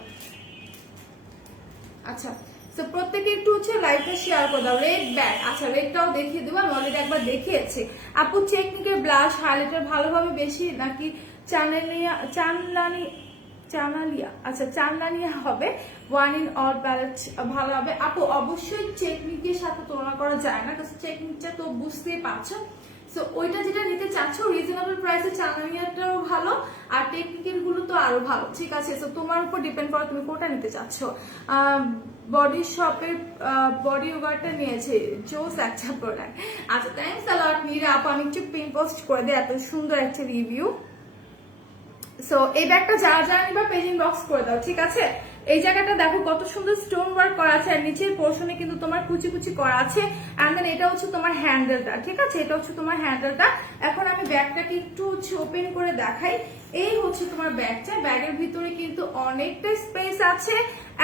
আচ্ছা, তো প্রত্যেকে একটু হচ্ছে লাইভটা শেয়ার করে দাও। রেড ব্যাগ, আচ্ছা রেডটাও দেখিয়ে দেবো, আমি অলরেডি একবার দেখিয়েছি। আপু টেকনিকের ব্লাশ হাইলাইটার ভালোভাবে বেশি নাকি চানালিয়া? আচ্ছা, চানলানিয়া হবে। ওয়ান ইন অল প্যালেট ভালো হবে আপু। অবশ্যই টেকনিকের সাথে তুলনা করা যায় না, কারণ টেকনিকটা তো বুঝতেই পারছো। সো ওইটা যেটা নিতে চাচ্ছ রিজনেবল প্রাইসে চানলানিয়াটাও ভালো, আর টেকনিক্যাল গুলো তো আরো ভালো, ঠিক আছে? সো তোমার উপর ডিপেন্ড করে তুমি কোনটা নিতে চাচ্ছ। বডি শপের বডি ওভারটা নিয়েছে, জোস একটা প্রোডাক্ট। আচ্ছা, থ্যাংকস আ লট নীরা আপু। আমি একটু পিন পোস্ট করে দিই, এত সুন্দর একটা রিভিউ। সো এই ব্যাগটা যারা যারা নিবা পেজ ইনবক্স করে দাও, ঠিক আছে? এই জায়গাটা দেখো কত সুন্দর স্টোন ওয়ার্ক করা আছে, আর নিচের পোর্শনে কিন্তু তোমার কুচি কুচি করা আছে, এন্ড দেন এটা হচ্ছে তোমার হ্যান্ডেলটা, ঠিক আছে? এটা হচ্ছে তোমার হ্যান্ডেলটা। এখন আমি ব্যাগটাকে একটু হচ্ছে ওপেন করে দেখাই। এই হচ্ছে তোমার ব্যাগটা। ব্যাগের ভিতরে কিন্তু অনেকটা স্পেস আছে,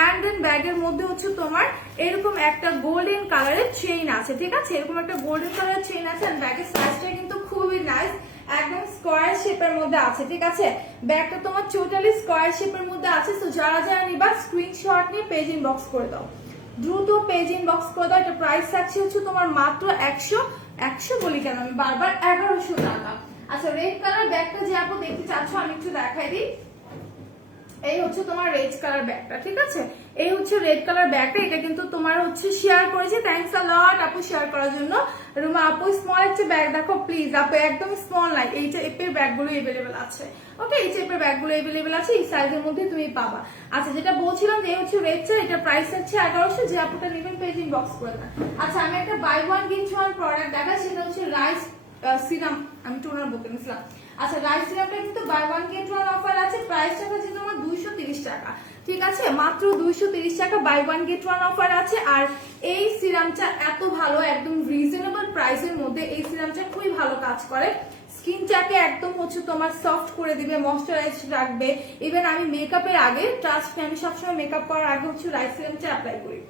এন্ড দেন ব্যাগের মধ্যে হচ্ছে তোমার এরকম একটা গোল্ডেন কালারের চেইন আছে, ঠিক আছে? এরকম একটা গোল্ডেন কালারের চেইন আছে, এন্ড ব্যাগের সাইজটা কিন্তু খুবই নাইস, একদম স্কোয়ার শেপের মধ্যে আছে, ঠিক আছে? ব্যাগটা তোমার টোটালি স্কোয়ার শেপের মধ্যে আছে। তো যারা যারা নিবা স্ক্রিনশট নিয়ে পেজ ইনবক্স করে দাও, দ্রুত পেজ ইনবক্স করে দাও। এটা প্রাইস থাকছে হচ্ছে তোমার মাত্র 100 বলি কেন আমি বারবার, 1100 টাকা। আচ্ছা, রেড কালার ব্যাগটা যে আপু দেখতে চাচ্ছ আমি একটু দেখাই দিই। এই হচ্ছে তোমার রেড কালার ব্যাগটা, ঠিক আছে? এই হচ্ছে রেড কালার ব্যাগটা। এটা কিন্তু তোমার হচ্ছে শেয়ার করেছে, থ্যাংকস আ লট আপু শেয়ার করার জন্য। রুমা আপু স্মল একটা ব্যাগ দেখো প্লিজ আপু, একদম স্মল নাই, এই টাইপের ব্যাগগুলো এভেলেবেল আছে, ওকে? এই টাইপের ব্যাগগুলো এভেলেবেল আছে, এই সাইজের মধ্যে তুমি পাবা। আচ্ছা, যেটা বলছিলাম যে হচ্ছে রেডটা, এটা প্রাইস হচ্ছে 1100। যে আপুটা নেবেন পেজ ইনবক্স করে দেন। আচ্ছা, আমি একটা buy one get one product দেখা, সেটা হচ্ছে রাইস সিরাম, আমি টোনার বলতে নিছিলাম। আচ্ছা, রাইস সিরামটা কিন্তু buy one get one offer আছে। প্রাইসটা হচ্ছে তোমার 230 টাকা। ঠিক আছে, মাত্র 230 টাকা buy one get one offer আছে। আর এই সিরামটা এত ভালো, একদম রিজনেবল প্রাইসের মধ্যে এই সিরামটা খুবই ভালো কাজ করে, স্কিনটাকে একদম হচ্ছে তোমার সফট করে দিবে, ময়শ্চারাইজ রাখবে। ইভেন আমি মেকআপের আগে, ট্রাস্ট আমি সবসময় মেকআপ করার আগে হচ্ছে রাইস সিরামটা অ্যাপ্লাই করি,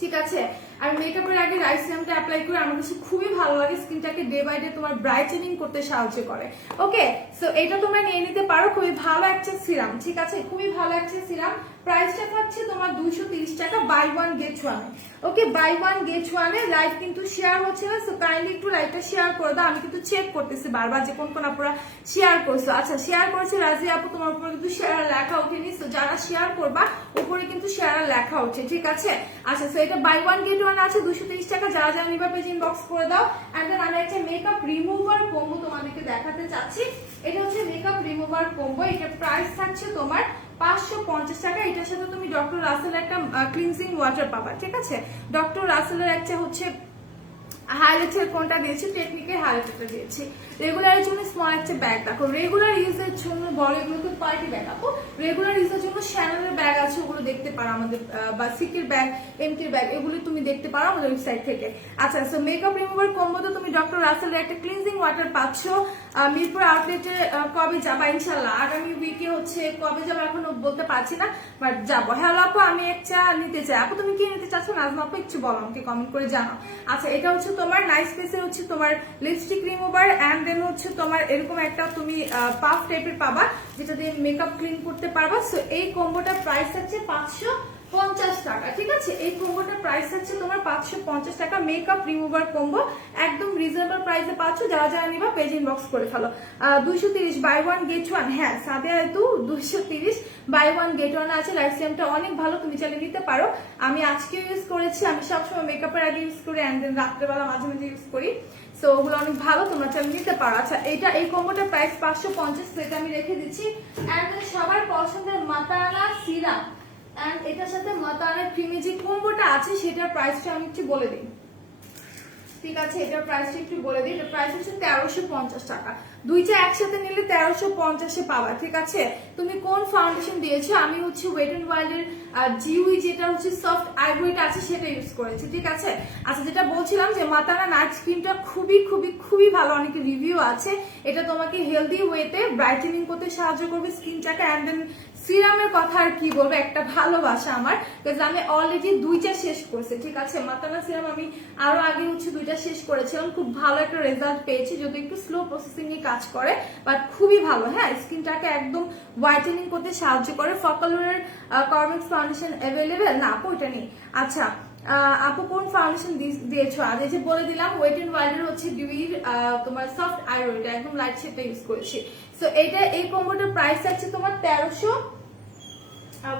ঠিক আছে। আর মেকআপের আগে রাইস সিরামটা অ্যাপ্লাই করে আমার কাছে খুবই ভালো লাগে, স্কিনটাকে ডে বাই ডে তোমার ব্রাইটেনিং করতে সাহায্য করে। ওকে, সো এটা তোমরা নিয়ে নিতে পারো, খুবই ভালো একটা সিরাম, ঠিক আছে, খুবই ভালো একটা সিরাম। প্রাইসটা থাকছে তোমার 230 টাকা বাই ওয়ান গেট ওয়ানে। ওকে, বাই ওয়ান গেট ওয়ানে। লাইভ কিন্তু শেয়ার হচ্ছে না, সো কাইন্ডলি একটু লাইভটা শেয়ার করে দাও। আমি কিন্তু চেক করতেছি বারবার যে কোন কোন আপুরা শেয়ার করছো। আচ্ছা, শেয়ার করেছে রাজি আপু, তোমার উপরে কিন্তু শেয়ার লেখা ওঠেনি, সো যারা শেয়ার করবা উপরে কিন্তু শেয়ার লেখা ওঠে, ঠিক আছে। আচ্ছা, সো এটা বাই ওয়ান গেট ওয়ান আছে 230 টাকা। যারা যারা নিবা পেজ ইনবক্স করে দাও। এন্ড দেন আমি একটা মেকআপ রিমুভার কম্বো তোমাদেরকে দেখাতে চাচ্ছি। এটা হচ্ছে মেকআপ রিমুভার কম্বো, এটা প্রাইস থাকছে তোমার 550 টাকা। এটার সাথে তুমি ডক্টর রাসেলের একটা ক্লিনজিং ওয়াটার পাবা, ঠিক আছে। ডক্টর রাসেলের একটা হচ্ছে হাইলাইটার কোনটা দিয়েছি, টেকনিকের হাইলাইটারটা দিয়েছি। রেগুলারের জন্য স্মল একটা ব্যাগ দেখো, রেগুলার ইউজের জন্য বড় এগুলো তো কোয়ালিটি ব্যাগ আপু। রেগুলার ইউজের জন্য শ্যানেলের ব্যাগ আছে, ওগুলো দেখতে পারো আমাদের, বা সিকের ব্যাগ, এমটির ব্যাগ, এগুলো তুমি দেখতে পারো আমাদের ওয়েবসাইট থেকে। আচ্ছা, সো মেকআপ রিমুভার কম্বোতে তুমি ডক্টর রাসেলের একটা ক্লিনজিং ওয়াটার পাচ্ছ। মিরপুর আউটলেটে কবে যাবা? ইনশাল্লাহ আগামী উইকে হচ্ছে, কবে যাবো এখনো বলতে পারছি না, বাট যাবো। হ্যালো আপু, আমি একটা নিতে চাই। আপু তুমি কি নিতে চাচ্ছ নাজমা আপু, একটু বলো আমাকে, কমেন্ট করে জানো। আচ্ছা, এটা হচ্ছে তোমার নাইস ফেসের হচ্ছে তোমার লিপস্টিক রিমুভার, এন্ড দেন হচ্ছে তোমার এরকম একটা তুমি পাফ টাইপের পাবা, যেটা দিয়ে মেকআপ ক্লিন করতে পারবা। সো এই কম্বোটার প্রাইস হচ্ছে 550 টাকা, ঠিক আছে। এই কম্বোটার প্রাইস হচ্ছে তোমার 550 টাকা, মেকআপ রিমুভার কম্বো, একদম রিজনেবল প্রাইসে পাচ্ছ। যারা যারা নিবা পেজ ইনবক্স করে ফেলো। 230 বাই ওয়ান গেট ওয়ান, হ্যাঁ সাদিয়া তো 230 বাই ওয়ান গেট ওয়ান আছে। লাইফ সিরামটা অনেক ভালো, তুমি চাইলে নিতে পারো। আমি আজকে ইউজ করেছি, আমি সবসময় মেকআপের আগে ইউজ করি, এন্ড দেন রাত্রেবেলা মাঝে মাঝে ইউজ করি, সো ওগুলো অনেক ভালো, তোমরা চাইলে নিতে পারো। আচ্ছা, এটা এই কম্বোটার প্রাইস 550, সেটা আমি রেখে দিচ্ছি। এন্ড দেন সবার পছন্দের মাতানা সিরাম, এন্ড এটার সাথে মাতানা ক্রিমি যে কম্বোটা আছে সেটার প্রাইসটা আমি একটু বলে দিই, ঠিক আছে। এটার প্রাইসটা একটু বলে দিই, এটার প্রাইস হচ্ছে 1350 টাকা। দুইটা একসাথে নিলে 1350 পাবা, ঠিক আছে। তুমি কোন ফাউন্ডেশন দিয়েছো? আমি হচ্ছে ওয়েট এন্ড ওয়াইল্ডের জিউই যেটা হচ্ছে সফট আইব্রোটা আছে সেটা ইউজ করেছি, ঠিক আছে। আচ্ছা, যেটা বলছিলাম যে মাতানা নাইট ক্রিমটা খুবই খুবই খুবই ভালো, অনেক রিভিউ আছে। এটা তোমাকে হেলদি ওয়েতে ব্রাইটেনিং করতে সাহায্য করবে স্কিনটাকে। এন্ড দেন সিরামের কথা আর কি বলবো, একটা ভালোবাসা আমার, বিকজ আমি অলরেডি দুইটা শেষ করছি, ঠিক আছে। মাতানা সিরাম আমি আরো আগে হচ্ছে দুইটা শেষ করেছিলাম, খুব ভালো একটা রেজাল্ট পেয়েছি, যদি একটু স্লো প্রসেসিং এ কাজ করে, বাট খুবই ভালো। হ্যাঁ, স্কিনটাকে একদম হোয়াইটেনিং করতে সাহায্য করে। ফকালোরের কর্মেক্স ফাউন্ডেশন অ্যাভেলেবেল না আপু? এটা নেই। আচ্ছা আপু কোন ফাউন্ডেশন দিয়েছো? আজ এই যে বলে দিলাম, ওয়েট এন্ড ওয়াইল্ডের হচ্ছে ডিউইর তোমার সফট আইরো, এটা একদম লাইট শেডটা ইউজ করেছি। সো এইটা, এই কম্বোটার প্রাইস আছে তোমার 1300,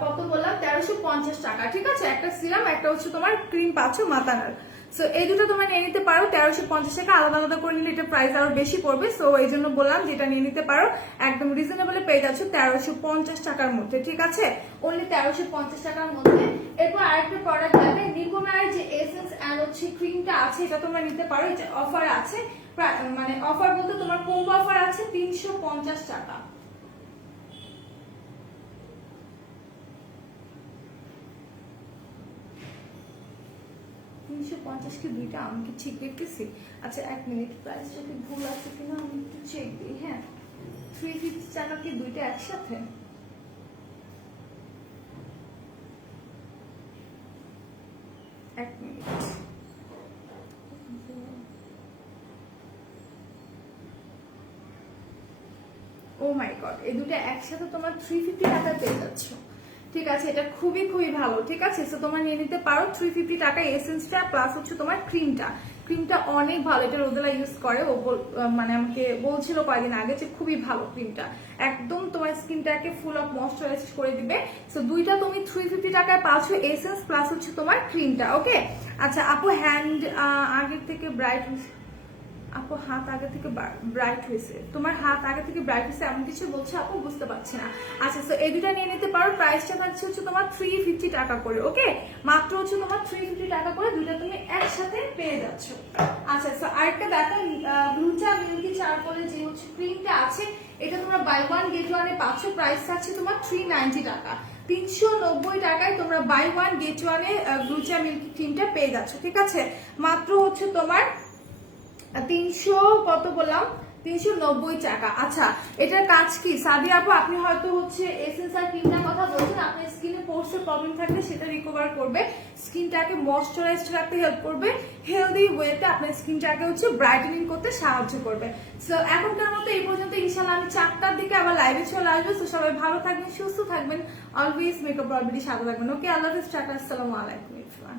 কত বললাম, 1350 টাকা, ঠিক আছে। একটা সিরাম, একটা হচ্ছে তোমার ক্রিম পাচ্ছ মাতানার। সো এই দুটো তোমরা নিয়ে নিতে পারো 1350 টাকা। আলাদা আলাদা করে নিলে এটা প্রাইস আরো বেশি পড়বে, সো এই জন্য বললাম যেটা নিয়ে নিতে পারো একদম রিজনেবল পেয়ে যাচ্ছ 1350 টাকার মধ্যে, ঠিক আছে। অনলি 1350 টাকার মধ্যে। এরপর আরেকটা প্রোডাক্ট যাবে, নিকোনার যে এসেন্স এন্ড হচ্ছে ক্রিমটা আছে, এটা তোমরা নিতে পারো। এটা অফার আছে, মানে অফার বলতে তোমার কম্বো অফার আছে 350 টাকা। 350 কি দুইটা? আমি কি ঠিক দেখতেছি? আচ্ছা এক মিনিট, প্রাইসটা কি ভুল আছে কিনা আমি একটু চেক দিই। হ্যাঁ, 350 টাকা কি দুইটা একসাথে? এক মিনিট, ও মাই গড, এই দুটো একসাথে তোমার 350 টাকা পেয়ে যাচ্ছ, ঠিক আছে। এটা খুবই খুবই ভালো, ঠিক আছে। সো তোমরা নিয়ে নিতে পারো 350 টাকায় এসেন্সটা প্লাস হচ্ছে তোমার ক্রিমটা। ক্রিমটা অনেক ভালো, এটা রোদেলা ইউজ করে, ও মানে আমাকে বলছিল কয়েকদিন আগে যে খুবই ভালো ক্রিমটা, একদম তোমার স্কিনটাকে ফুল অফ ময়শ্চারাইজ করে দিবে। সো দুইটা তুমি 350 টাকায় পাচ্ছ, এসেন্স প্লাস হচ্ছে তোমার ক্রিমটা। ওকে, আচ্ছা আপু হ্যান্ড আগের থেকে ব্রাইট, আপু হাত আগে থেকে ব্রাইট হয়েছে, তোমার হাত আগে থেকে ব্রাইট হয়েছে এমন কিছু বলছে আপু, বুঝতে পারছি না। আচ্ছা, তো এই দুটা নিয়ে নিতে পারো। প্রাইসটা থাকছে হচ্ছে তোমার 350 টাকা করে। ওকে, মাত্র হচ্ছে তোমার 350 টাকা করে দুইটা তুমি একসাথে পেয়ে যাচ্ছ। আচ্ছা, তো আরেকটা ব্যাপার, ব্লুচা মিল্কি চারকোলের যে হচ্ছে ক্রিমটা আছে, এটা তোমরা বাই ওয়ান গেট ওয়ানে পাচ্ছ। প্রাইস থাকছে তোমার 390 টাকা। 390 টাকায় তোমরা বাই ওয়ান গেট ওয়ানে গ্লুচা মিল্কি ক্রিমটা পেয়ে যাচ্ছ, ঠিক আছে। মাত্র হচ্ছে তোমার 300 কত বললাম, 390 টাকা। আচ্ছা, এটার কাজ কি সাদিয়া আপু? আপনি হয়তো হচ্ছে এসেন্সিয়াল ক্রিমটার কথা বলছেন, আপনার স্কিনে পোর্সের প্রবলেম থাকলে সেটা রিকভার করবে, স্কিনটাকে ময়শ্চারাইজড রাখতে হেল্প করবে, হেলদি ওয়েতে আপনার স্কিনটাকে হচ্ছে ব্রাইটেনিং করতে সাহায্য করবে। সো এখনকার মতো এই পর্যন্ত, ইনশাআল্লাহ আমি 4টার দিকে আবার লাইভে চলে আসবো। তো সবাই ভালো থাকবেন, সুস্থ থাকবেন, অলওয়েজ মেকআপ রবিডি সাথে থাকবেন। ওকে, আল্লাহ হাফেজ, টাটা, আসসালামু আলাইকুম এভরিওয়ান।